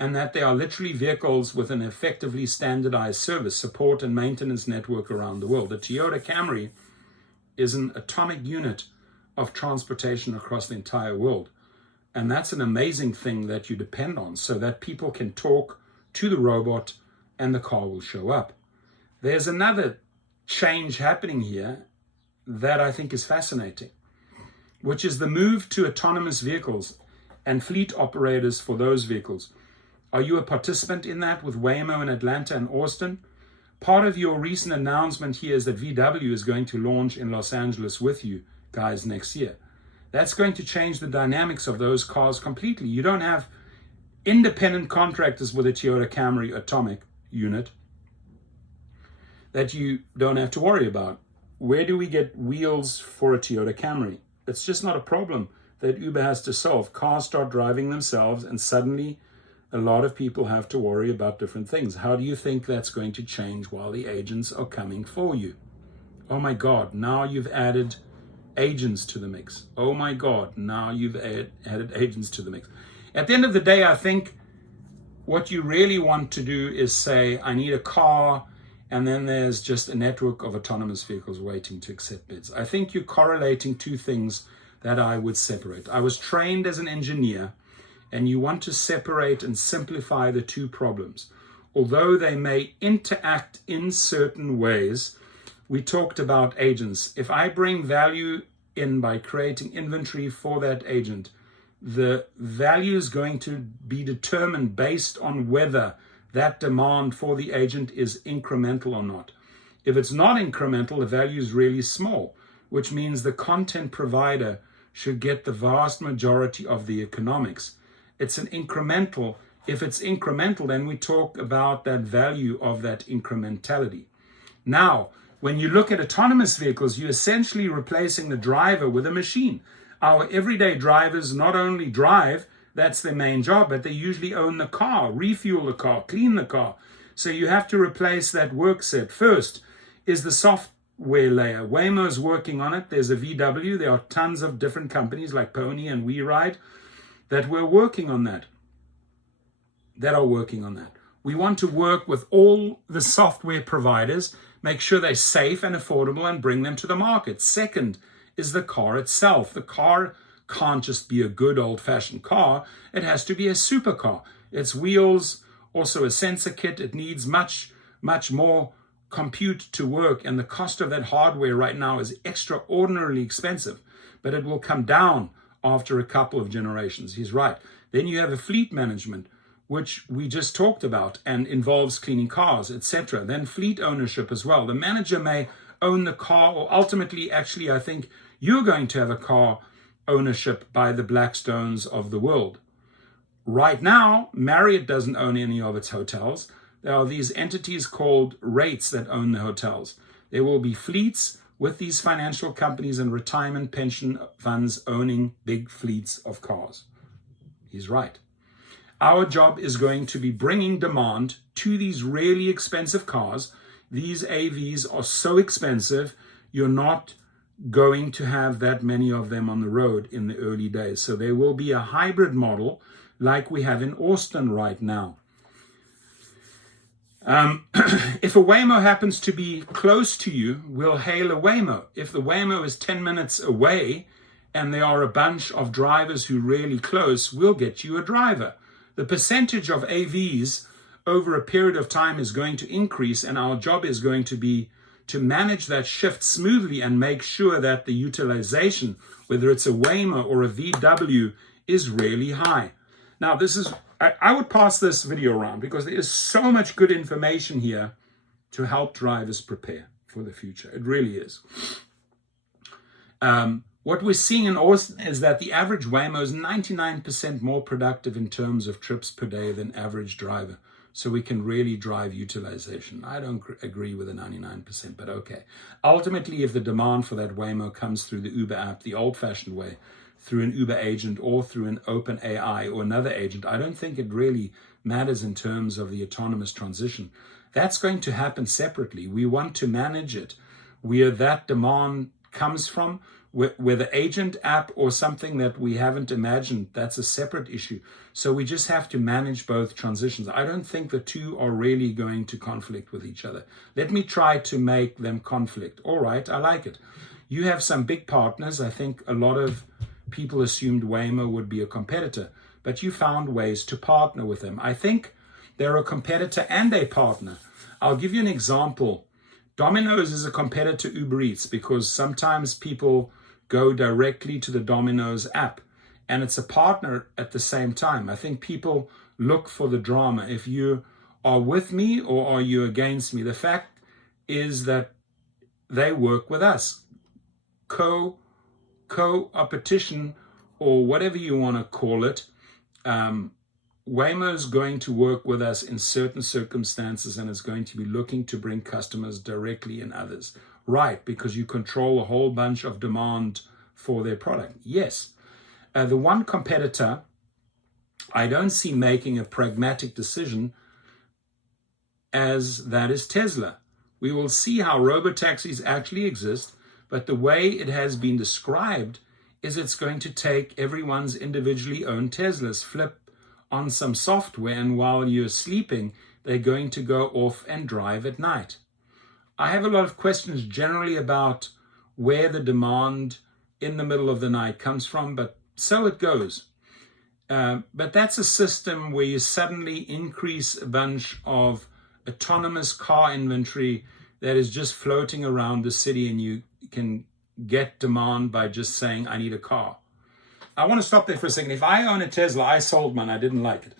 and that there are literally vehicles with an effectively standardized service, support, and maintenance network around the world. The Toyota Camry is an atomic unit of transportation across the entire world. And that's an amazing thing that you depend on so that people can talk to the robot and the car will show up. There's another change happening here that I think is fascinating, which is the move to autonomous vehicles and fleet operators for those vehicles. Are you a participant in that with Waymo in Atlanta and Austin? Part of your recent announcement here is that VW is going to launch in Los Angeles with you guys next year. That's going to change the dynamics of those cars completely. You don't have independent contractors with a Toyota Camry atomic unit that you don't have to worry about. Where do we get wheels for a Toyota Camry? It's just not a problem that Uber has to solve. Cars start driving themselves and suddenly a lot of people have to worry about different things. How do you think that's going to change while the agents are coming for you? Oh my God, now you've added agents to the mix. Oh my God, now you've added agents to the mix. At the end of the day, I think what you really want to do is say, I need a car, and then there's just a network of autonomous vehicles waiting to accept bids. I think you're correlating two things that I would separate. I was trained as an engineer, and you want to separate and simplify the two problems. Although they may interact in certain ways, we talked about agents. If I bring value in by creating inventory for that agent, the value is going to be determined based on whether that demand for the agent is incremental or not. If it's not incremental, the value is really small, which means the content provider should get the vast majority of the economics. It's an incremental. If it's incremental, then we talk about that value of that incrementality. Now, when you look at autonomous vehicles, you're essentially replacing the driver with a machine. Our everyday drivers not only drive, that's their main job, but they usually own the car, refuel the car, clean the car. So you have to replace that work set. First is the software layer. Waymo's working on it. There's a VW. There are tons of different companies like Pony and WeRide that we're working on that, that are working on that. We want to work with all the software providers, make sure they're safe and affordable, and bring them to the market. Second is the car itself. The car can't just be a good old-fashioned car. It has to be a supercar. Its wheels, also a sensor kit. It needs much more compute to work, and the cost of that hardware right now is extraordinarily expensive, but it will come down after a couple of generations. He's right. Then you have a fleet management, which we just talked about, and involves cleaning cars, etc. Then fleet ownership as well. The manager may own the car, or ultimately, actually, I think you're going to have a car ownership by the Blackstones of the world. Right now, Marriott doesn't own any of its hotels. There are these entities called REITs that own the hotels. There will be fleets with these financial companies and retirement pension funds owning big fleets of cars. He's right. Our job is going to be bringing demand to these really expensive cars. These AVs are so expensive, you're not going to have that many of them on the road in the early days. So there will be a hybrid model like we have in Austin right now. If a Waymo happens to be close to you, we'll hail a Waymo. If the Waymo is 10 minutes away and there are a bunch of drivers who are really close, we'll get you a driver. The percentage of AVs over a period of time is going to increase, and our job is going to be to manage that shift smoothly and make sure that the utilization, whether it's a Waymo or a VW, is really high. Now, I would pass this video around because there is so much good information here to help drivers prepare for the future. It really is. What we're seeing in Austin is that the average Waymo is 99% more productive in terms of trips per day than average driver. So we can really drive utilization. I don't agree with the 99%, but okay. Ultimately, if the demand for that Waymo comes through the Uber app, the old-fashioned way, through an Uber agent or through an open AI or another agent. I don't think it really matters in terms of the autonomous transition. That's going to happen separately. We want to manage it where that demand comes from, where the agent app or something that we haven't imagined, that's a separate issue. So we just have to manage both transitions. I don't think the two are really going to conflict with each other. Let me try to make them conflict. All right, I like it. You have some big partners. I think a lot of people assumed Waymo would be a competitor, but you found ways to partner with them. I think they're a competitor and a partner. I'll give you an example. Domino's is a competitor to Uber Eats because sometimes people go directly to the Domino's app, and it's a partner at the same time. I think people look for the drama. If you are with me or are you against me? The fact is that they work with us. Co-opetition, or whatever you want to call it. Waymo is going to work with us in certain circumstances and is going to be looking to bring customers directly in others. Right, because you control a whole bunch of demand for their product. Yes. The one competitor I don't see making a pragmatic decision as that is Tesla. We will see how robotaxis actually exist, but the way it has been described is it's going to take everyone's individually owned Teslas, flip on some software, and while you're sleeping, they're going to go off and drive at night. I have a lot of questions generally about where the demand in the middle of the night comes from, but so it goes. But that's a system where you suddenly increase a bunch of autonomous car inventory that is just floating around the city, and you can get demand by just saying, I need a car. I want to stop there for a second. If I own a Tesla, I sold mine, I didn't like it,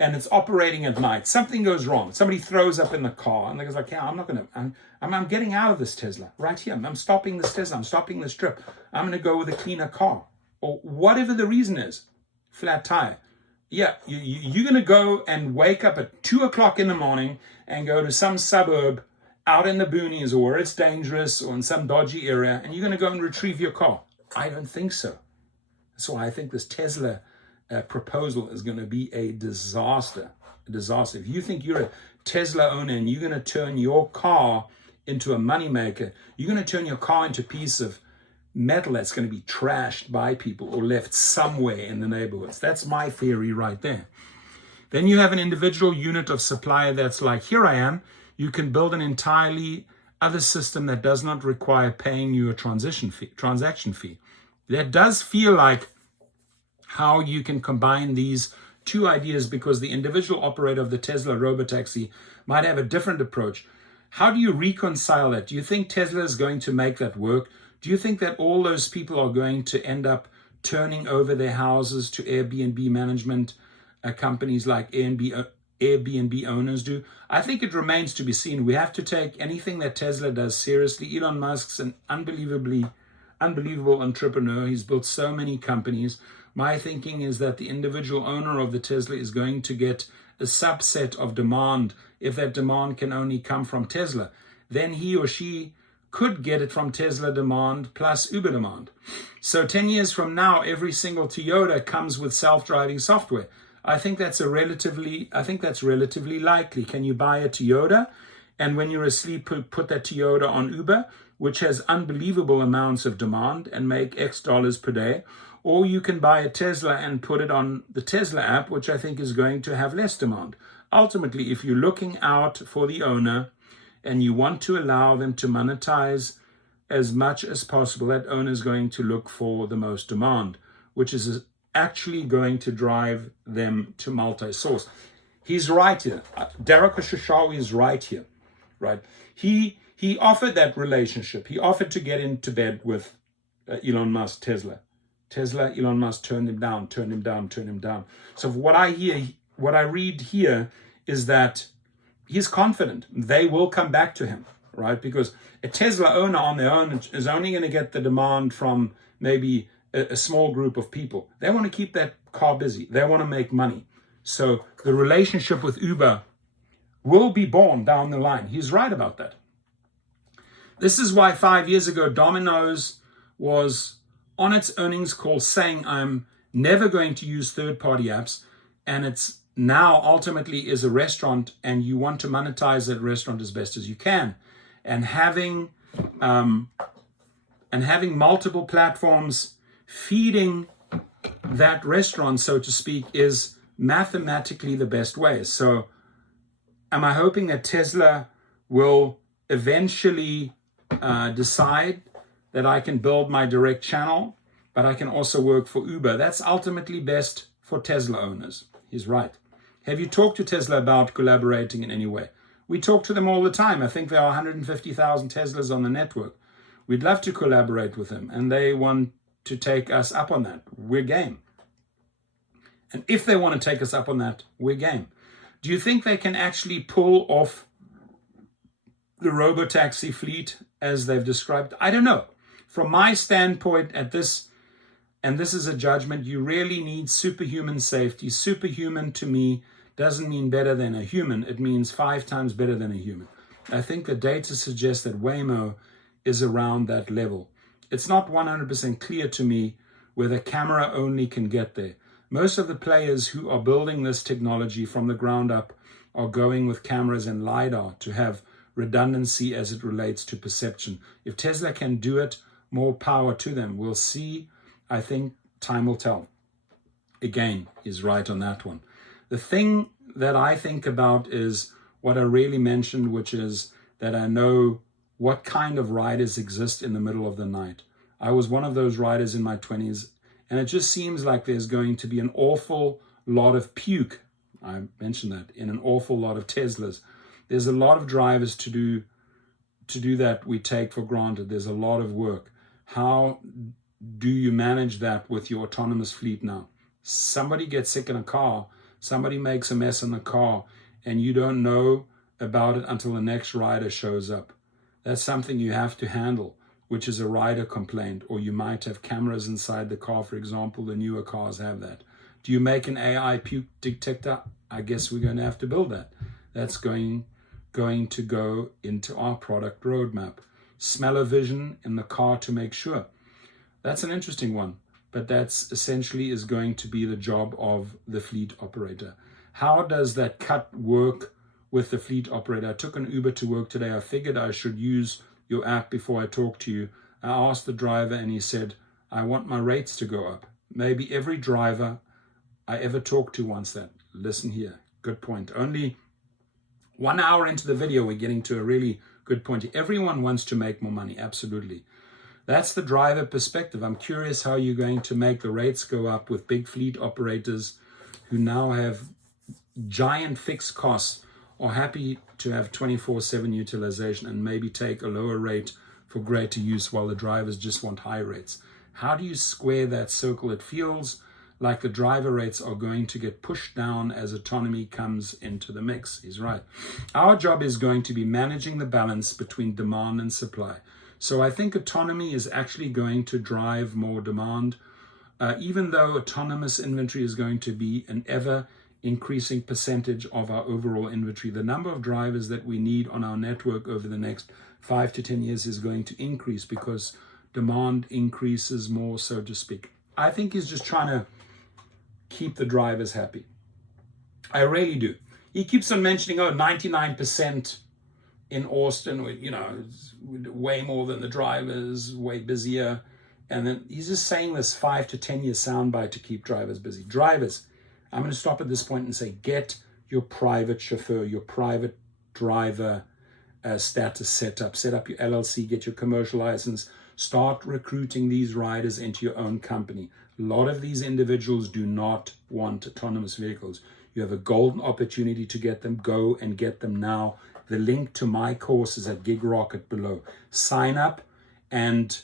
and it's operating at night, something goes wrong. Somebody throws up in the car, and they goes like, yeah, I'm getting out of this Tesla right here. I'm stopping this Tesla. I'm stopping this trip. I'm going to go with a cleaner car, or whatever the reason is. Flat tire. Yeah, you're going to go and wake up at 2:00 in the morning and go to some suburb out in the boonies or where it's dangerous or in some dodgy area, and you're going to go and retrieve your car. I don't think so. That's why I think this Tesla proposal is going to be a disaster. A disaster. If you think you're a Tesla owner and you're going to turn your car into a moneymaker, you're going to turn your car into a piece of metal that's going to be trashed by people or left somewhere in the neighborhoods. That's my theory right there. Then you have an individual unit of supplier that's like, here I am. You can build an entirely other system that does not require paying you a transaction fee. That does feel like how you can combine these two ideas, because the individual operator of the Tesla robotaxi might have a different approach. How do you reconcile that? Do you think Tesla is going to make that work? Do you think that all those people are going to end up turning over their houses to Airbnb management companies like Airbnb owners do? I think it remains to be seen. We have to take anything that Tesla does seriously. Elon Musk's an unbelievable entrepreneur. He's built so many companies. My thinking is that the individual owner of the Tesla is going to get a subset of demand. If that demand can only come from Tesla, then he or she could get it from Tesla demand plus Uber demand. So 10 years from now, every single Toyota comes with self-driving software. I think that's relatively likely. Can you buy a Toyota and when you're asleep put that Toyota on Uber, which has unbelievable amounts of demand, and make X dollars per day? Or you can buy a Tesla and put it on the Tesla app, which I think is going to have less demand. Ultimately, if you're looking out for the owner and you want to allow them to monetize as much as possible, that owner is going to look for the most demand, which is actually going to drive them to multi-source. He's right here. Dara Khosrowshahi is right here, right? He offered that relationship. He offered to get into bed with Elon Musk, Tesla. Elon Musk turned him down. So what I read here is that he's confident they will come back to him, right? Because a Tesla owner on their own is only going to get the demand from maybe a small group of people. They want to keep that car busy. They want to make money. So the relationship with Uber will be born down the line. He's right about that. This is why 5 years ago, Domino's was on its earnings call saying I'm never going to use third-party apps, and it's now ultimately is a restaurant and you want to monetize that restaurant as best as you can. And having multiple platforms feeding that restaurant, so to speak, is mathematically the best way. So am I hoping that Tesla will eventually decide that I can build my direct channel, but I can also work for Uber? That's ultimately best for Tesla owners. He's right. Have you talked to Tesla about collaborating in any way? We talk to them all the time. I think there are 150,000 Teslas on the network. We'd love to collaborate with them, and they want to take us up on that. We're game. And if they want to take us up on that, we're game. Do you think they can actually pull off the robotaxi fleet as they've described? I don't know. From my standpoint at this, and this is a judgment, you really need superhuman safety. Superhuman to me doesn't mean better than a human. It means 5 times better than a human. I think the data suggests that Waymo is around that level. It's not 100% clear to me whether camera only can get there. Most of the players who are building this technology from the ground up are going with cameras and LiDAR to have redundancy as it relates to perception. If Tesla can do it, more power to them. We'll see. I think time will tell. Again, he's right on that one. The thing that I think about is what I really mentioned, which is that I know what kind of riders exist in the middle of the night. I was one of those riders in my 20s, and it just seems like there's going to be an awful lot of puke. I mentioned that, in an awful lot of Teslas. There's a lot of drivers to do that we take for granted. There's a lot of work. How do you manage that with your autonomous fleet now? Somebody gets sick in a car, somebody makes a mess in the car, and you don't know about it until the next rider shows up. That's something you have to handle, which is a rider complaint, or you might have cameras inside the car, for example. The newer cars have that. Do you make an AI puke detector? I guess we're going to have to build that. That's going to go into our product roadmap. Smell-o-vision in the car to make sure. That's an interesting one, but that's essentially is going to be the job of the fleet operator. How does that cut work with the fleet operator? I took an Uber to work today. I figured I should use your app before I talk to you. I asked the driver and he said, I want my rates to go up. Maybe every driver I ever talked to wants that. Listen here, good point. Only 1 hour into the video, we're getting to a really good point. Everyone wants to make more money, absolutely. That's the driver perspective. I'm curious how you're going to make the rates go up with big fleet operators who now have giant fixed costs, are happy to have 24/7 utilization and maybe take a lower rate for greater use while the drivers just want high rates. How do you square that circle? It feels like the driver rates are going to get pushed down as autonomy comes into the mix. He's right. Our job is going to be managing the balance between demand and supply. So I think autonomy is actually going to drive more demand, even though autonomous inventory is going to be an ever increasing percentage of our overall inventory. The number of drivers that we need on our network over the next 5 to 10 years is going to increase because demand increases more, so to speak. I think he's just trying to keep the drivers happy. I really do. He keeps on mentioning, 99% in Austin, way more than the drivers, way busier. And then he's just saying this 5 to 10 year soundbite to keep drivers busy. Drivers, I'm going to stop at this point and say, get your private chauffeur, your private driver status set up. Set up your LLC, get your commercial license, start recruiting these riders into your own company. A lot of these individuals do not want autonomous vehicles. You have a golden opportunity to get them. Go and get them now. The link to my course is at Gig Rocket below. Sign up, and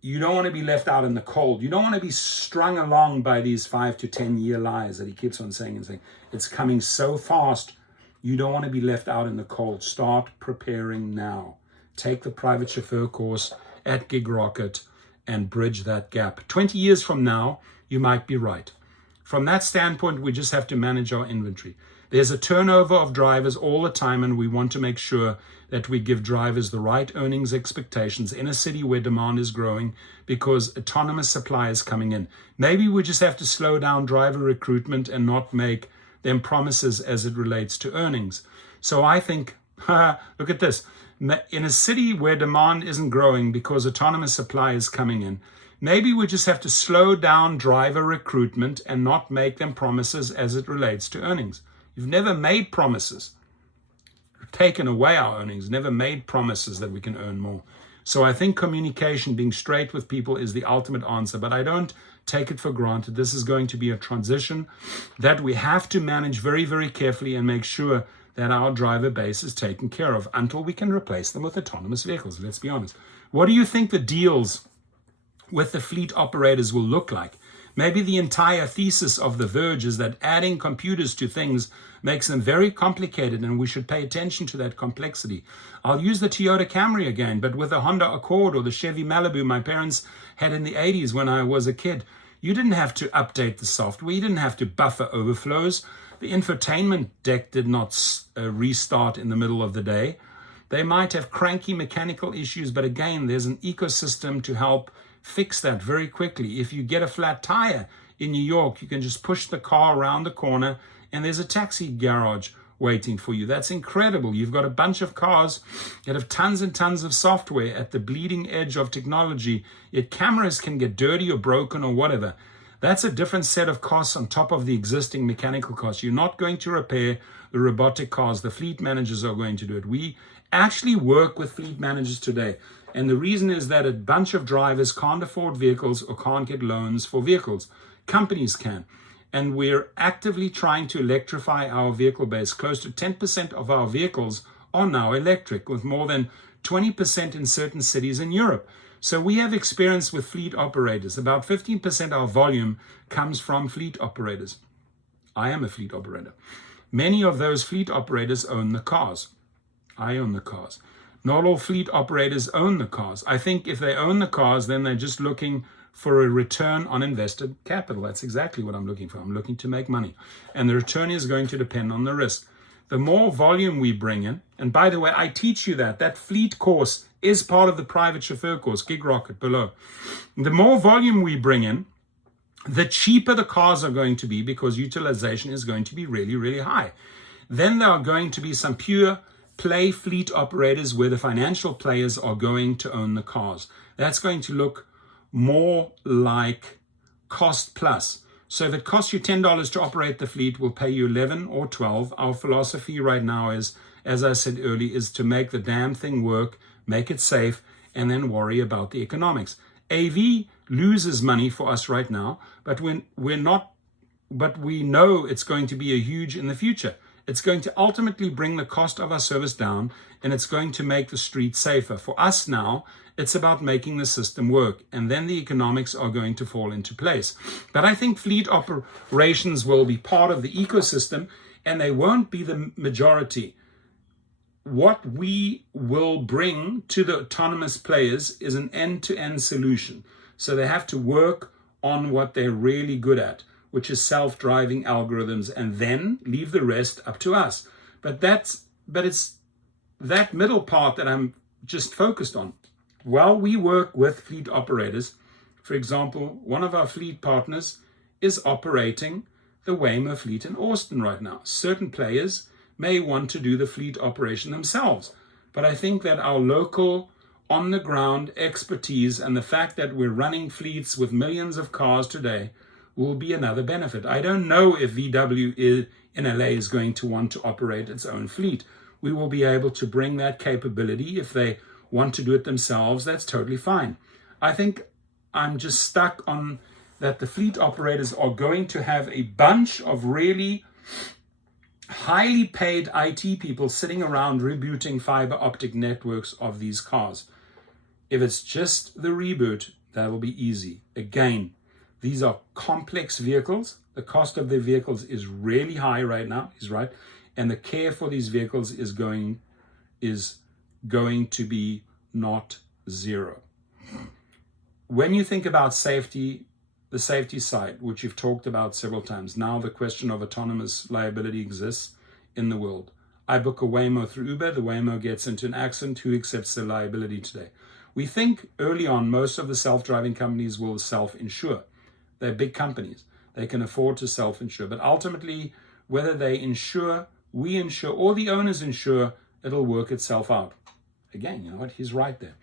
you don't want to be left out in the cold. You don't want to be strung along by these 5 to 10 year lies that he keeps on saying and saying. It's coming so fast. You don't want to be left out in the cold. Start preparing now. Take the private chauffeur course at Gig Rocket and bridge that gap. 20 years from now, you might be right. from that standpoint, we just have to manage our inventory. There's a turnover of drivers all the time, and we want to make sure that we give drivers the right earnings expectations in a city where demand is growing because autonomous supply is coming in. Maybe we just have to slow down driver recruitment and not make them promises as it relates to earnings. So I think, look at this. In a city where demand isn't growing because autonomous supply is coming in, maybe we just have to slow down driver recruitment and not make them promises as it relates to earnings. You've never made promises. You've taken away our earnings, never made promises that we can earn more. So I think communication, being straight with people, is the ultimate answer, but I don't take it for granted. This is going to be a transition that we have to manage very, very carefully and make sure that our driver base is taken care of until we can replace them with autonomous vehicles. Let's be honest. What do you think the deals with the fleet operators will look like? Maybe the entire thesis of The Verge is that adding computers to things makes them very complicated, and we should pay attention to that complexity. I'll use the Toyota Camry again, but with the Honda Accord or the Chevy Malibu my parents had in the 80s when I was a kid. You didn't have to update the software. You didn't have to buffer overflows. The infotainment deck did not restart in the middle of the day. They might have cranky mechanical issues, but again, there's an ecosystem to help fix that very quickly. If you get a flat tire in New York, you can just push the car around the corner and there's a taxi garage waiting for you. That's incredible. You've got a bunch of cars that have tons and tons of software at the bleeding edge of technology, yet cameras can get dirty or broken or whatever. That's a different set of costs on top of the existing mechanical costs. You're not going to repair the robotic cars. The fleet managers are going to do it. We actually work with fleet managers today. And the reason is that a bunch of drivers can't afford vehicles or can't get loans for vehicles. Companies can. And we're actively trying to electrify our vehicle base. Close to 10% of our vehicles are now electric, with more than 20% in certain cities in Europe. So we have experience with fleet operators. About 15% of our volume comes from fleet operators. I am a fleet operator. Many of those fleet operators own the cars. I own the cars. Not all fleet operators own the cars. I think if they own the cars, then they're just looking for a return on invested capital. That's exactly what I'm looking for. I'm looking to make money. And the return is going to depend on the risk. The more volume we bring in, and by the way, I teach you that fleet course is part of the private chauffeur course, Gig Rocket below. The more volume we bring in, the cheaper the cars are going to be because utilization is going to be really, really high. Then there are going to be some pure play fleet operators where the financial players are going to own the cars. That's going to look more like cost plus. So if it costs you $10 to operate the fleet, we'll pay you 11 or 12. Our philosophy right now is, as I said earlier, is to make the damn thing work, make it safe, and then worry about the economics. AV loses money for us right now, but we know it's going to be a huge in the future. It's going to ultimately bring the cost of our service down, and it's going to make the street safer. For us now, it's about making the system work, and then the economics are going to fall into place. But I think fleet operations will be part of the ecosystem, and they won't be the majority. What we will bring to the autonomous players is an end-to-end solution. So they have to work on what they're really good at, which is self-driving algorithms, and then leave the rest up to us. But it's that middle part that I'm just focused on. While we work with fleet operators, for example, one of our fleet partners is operating the Waymo fleet in Austin right now. Certain players may want to do the fleet operation themselves, but I think that our local on-the-ground expertise and the fact that we're running fleets with millions of cars today will be another benefit. I don't know if VW in LA is going to want to operate its own fleet. We will be able to bring that capability. If they want to do it themselves, that's totally fine. I think I'm just stuck on that the fleet operators are going to have a bunch of really highly paid IT people sitting around rebooting fiber optic networks of these cars. If it's just the reboot, that will be easy. Again, these are complex vehicles. The cost of the vehicles is really high right now, he's right. And the care for these vehicles is going to be not zero. When you think about safety, the safety side, which you've talked about several times. Now the question of autonomous liability exists in the world. I book a Waymo through Uber. The Waymo gets into an accident. Who accepts the liability today? We think early on most of the self-driving companies will self-insure. They're big companies. They can afford to self-insure. But ultimately, whether they insure, we insure, or the owners insure, it'll work itself out. Again, you know what? He's right there.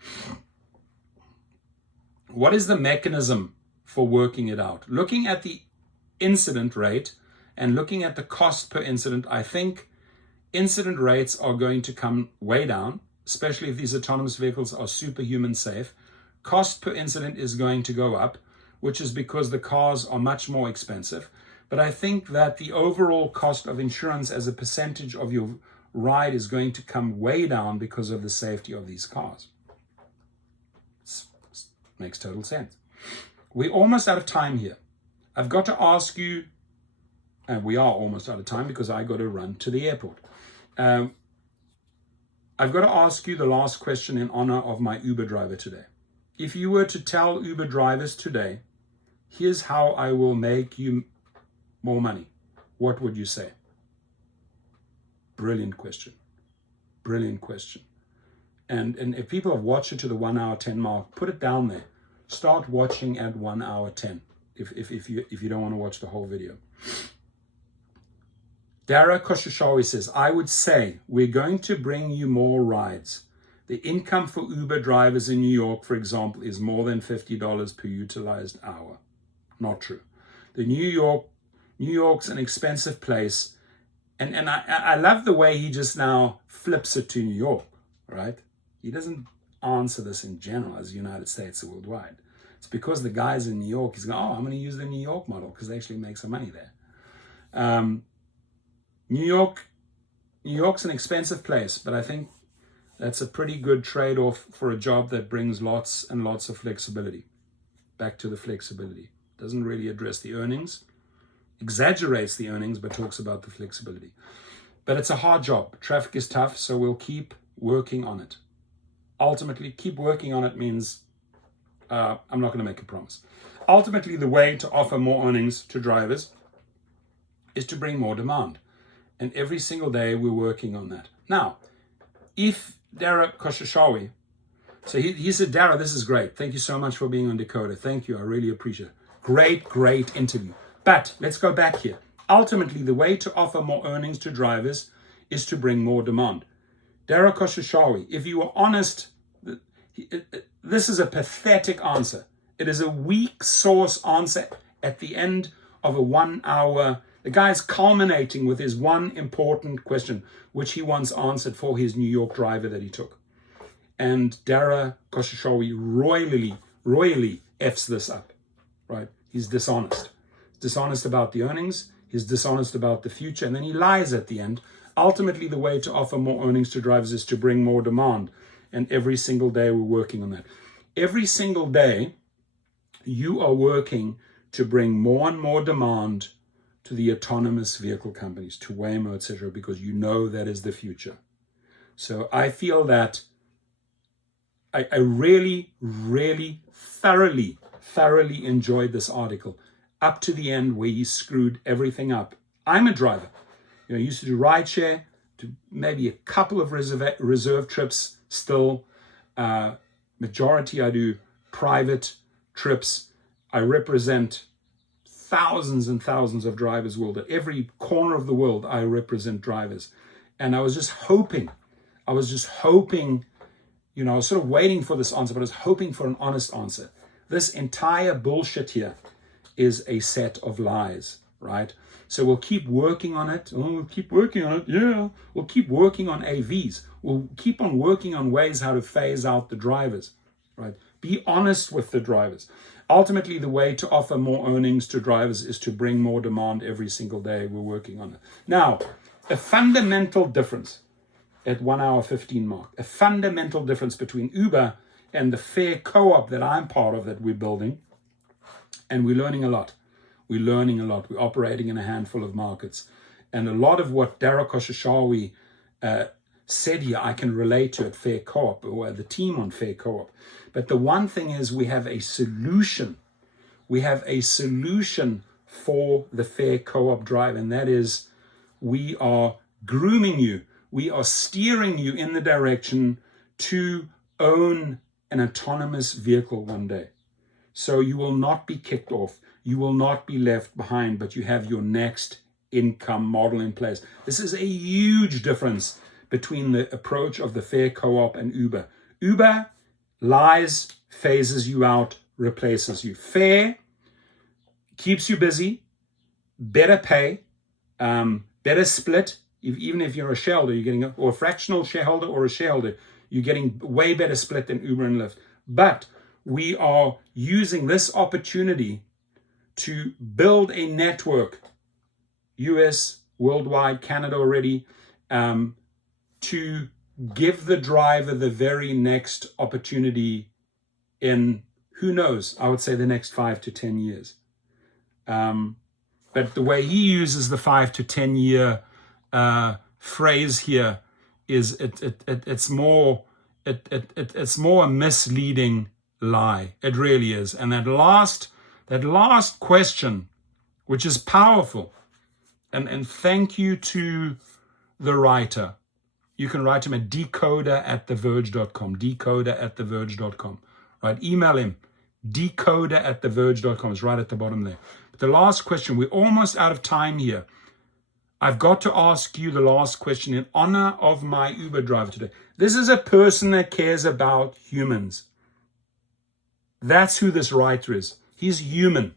What is the mechanism for working it out? Looking at the incident rate and looking at the cost per incident, I think incident rates are going to come way down, especially if these autonomous vehicles are superhuman safe. Cost per incident is going to go up, which is because the cars are much more expensive. But I think that the overall cost of insurance as a percentage of your ride is going to come way down because of the safety of these cars. Makes total sense. We're almost out of time here. I've got to ask you, and we are almost out of time because I got to run to the airport. I've got to ask you the last question in honor of my Uber driver today. If you were to tell Uber drivers today, here's how I will make you more money, what would you say? Brilliant question. Brilliant question. And if people have watched it to the 1 hour 10 mark, put it down there. Start watching at 1 hour 10 if you don't want to watch the whole video. Dara Khosrowshahi says, I would say we're going to bring you more rides. The income for Uber drivers in New York, for example, is more than $50 per utilized hour. Not true. New York's an expensive place. And I love the way he just now flips it to New York, right? He doesn't answer this in general as the United States or worldwide. It's because the guys in New York, he's going, I'm going to use the New York model because they actually make some money there. New York's an expensive place, but I think that's a pretty good trade-off for a job that brings lots and lots of flexibility. Back to the flexibility. Doesn't really address the earnings, exaggerates the earnings, but talks about the flexibility. But it's a hard job. Traffic is tough, so we'll keep working on it. Ultimately, keep working on it means I'm not going to make a promise. Ultimately, the way to offer more earnings to drivers is to bring more demand. And every single day, we're working on that. Now, if Dara Khosrowshahi, so he said, Dara, this is great. Thank you so much for being on Decoder. Thank you. I really appreciate it. Great interview. But let's go back here. Ultimately, the way to offer more earnings to drivers is to bring more demand. Dara Khosrowshahi, if you were honest, this is a pathetic answer. It is a weak source answer at the end of a 1 hour. The guy's culminating with his one important question, which he once answered for his New York driver that he took. And Dara Khosrowshahi royally F's this up, right? He's dishonest. Dishonest about the earnings. He's dishonest about the future. And then he lies at the end. Ultimately, the way to offer more earnings to drivers is to bring more demand. And every single day we're working on that. Every single day you are working to bring more and more demand to the autonomous vehicle companies, to Waymo, etc., because you know that is the future. So I feel that I really thoroughly enjoyed this article up to the end where he screwed everything up. I'm a driver. I used to do Rideshare, to maybe a couple of reserve trips still. Majority I do private trips. I represent thousands and thousands of drivers world. At every corner of the world, I represent drivers. And I was just hoping, I was sort of waiting for this answer, but I was hoping for an honest answer. This entire bullshit here is a set of lies, right? So we'll keep working on it. Oh, we'll keep working on it. Yeah. We'll keep working on AVs. We'll keep on working on ways how to phase out the drivers, right? Be honest with the drivers. Ultimately, the way to offer more earnings to drivers is to bring more demand every single day. We're working on it. Now, a fundamental difference at 1 hour 15 mark, a fundamental difference between Uber and the fair co-op that I'm part of that we're building. And we're learning a lot. We're operating in a handful of markets. And a lot of what Dara Khosrowshahi said here, I can relate to at Fair Co-op or the team on Fair Co-op. But the one thing is we have a solution. we have a solution for the fair co-op drive, and that is we are grooming you. We are steering you in the direction to own an autonomous vehicle one day. So you will not be kicked off. You will not be left behind, but you have your next income model in place. This is a huge difference between the approach of the fair co-op and Uber. Uber lies, phases you out, replaces you. Fair keeps you busy, better pay, better split. Even if you're a shareholder, you're getting or a fractional shareholder or a shareholder, you're getting way better split than Uber and Lyft. But we are using this opportunity to build a network, US, worldwide, Canada already, to give the driver the very next opportunity in, who knows, I would say the next 5 to 10 years. But the way he uses the 5 to 10 year phrase here is it's more a misleading lie. It really is. And that last question, which is powerful, and thank you to the writer. You can write him at decoder@theverge.com, decoder@theverge.com, right? Email him, decoder@theverge.com. It's right at the bottom there. But the last question, we're almost out of time here. I've got to ask you the last question in honor of my Uber driver today. This is a person that cares about humans. That's who this writer is. He's human.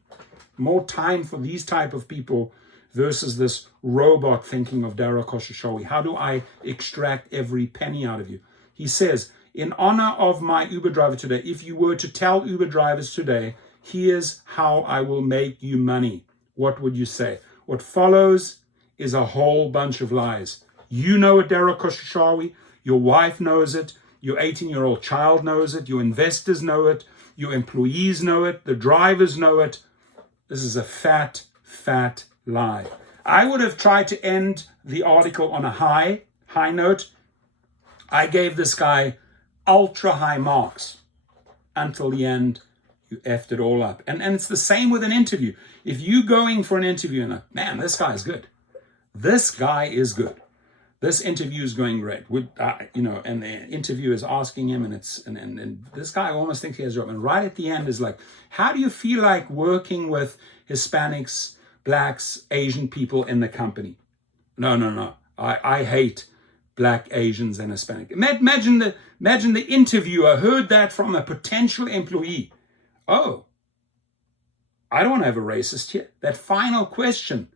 More time for these type of people versus this robot thinking of Dara Khosrowshahi. How do I extract every penny out of you? He says, in honor of my Uber driver today, if you were to tell Uber drivers today, here's how I will make you money, what would you say? What follows is a whole bunch of lies. You know it, Dara Khosrowshahi. Your wife knows it. Your 18-year-old child knows it. Your investors know it. Your employees know it. The drivers know it. This is a fat, fat lie. I would have tried to end the article on a high note. I gave this guy ultra high marks until the end. You effed it all up. And it's the same with an interview. If you going for an interview and man, this guy is good. This guy is good. This interview is going great. And the interviewer is asking him, and this guy almost thinks he has a job. And right at the end is like, how do you feel like working with Hispanics, Blacks, Asian people in the company? No. I hate Black, Asians, and Hispanic. Imagine the interviewer heard that from a potential employee. Oh, I don't have a racist here. That final question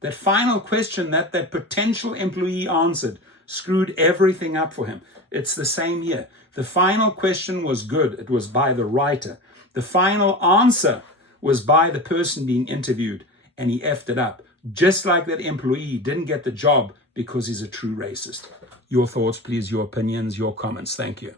that potential employee answered screwed everything up for him. It's the same here. The final question was good. It was by the writer. The final answer was by the person being interviewed, and he effed it up. Just like that employee didn't get the job because he's a true racist. Your thoughts, please, your opinions, your comments. Thank you.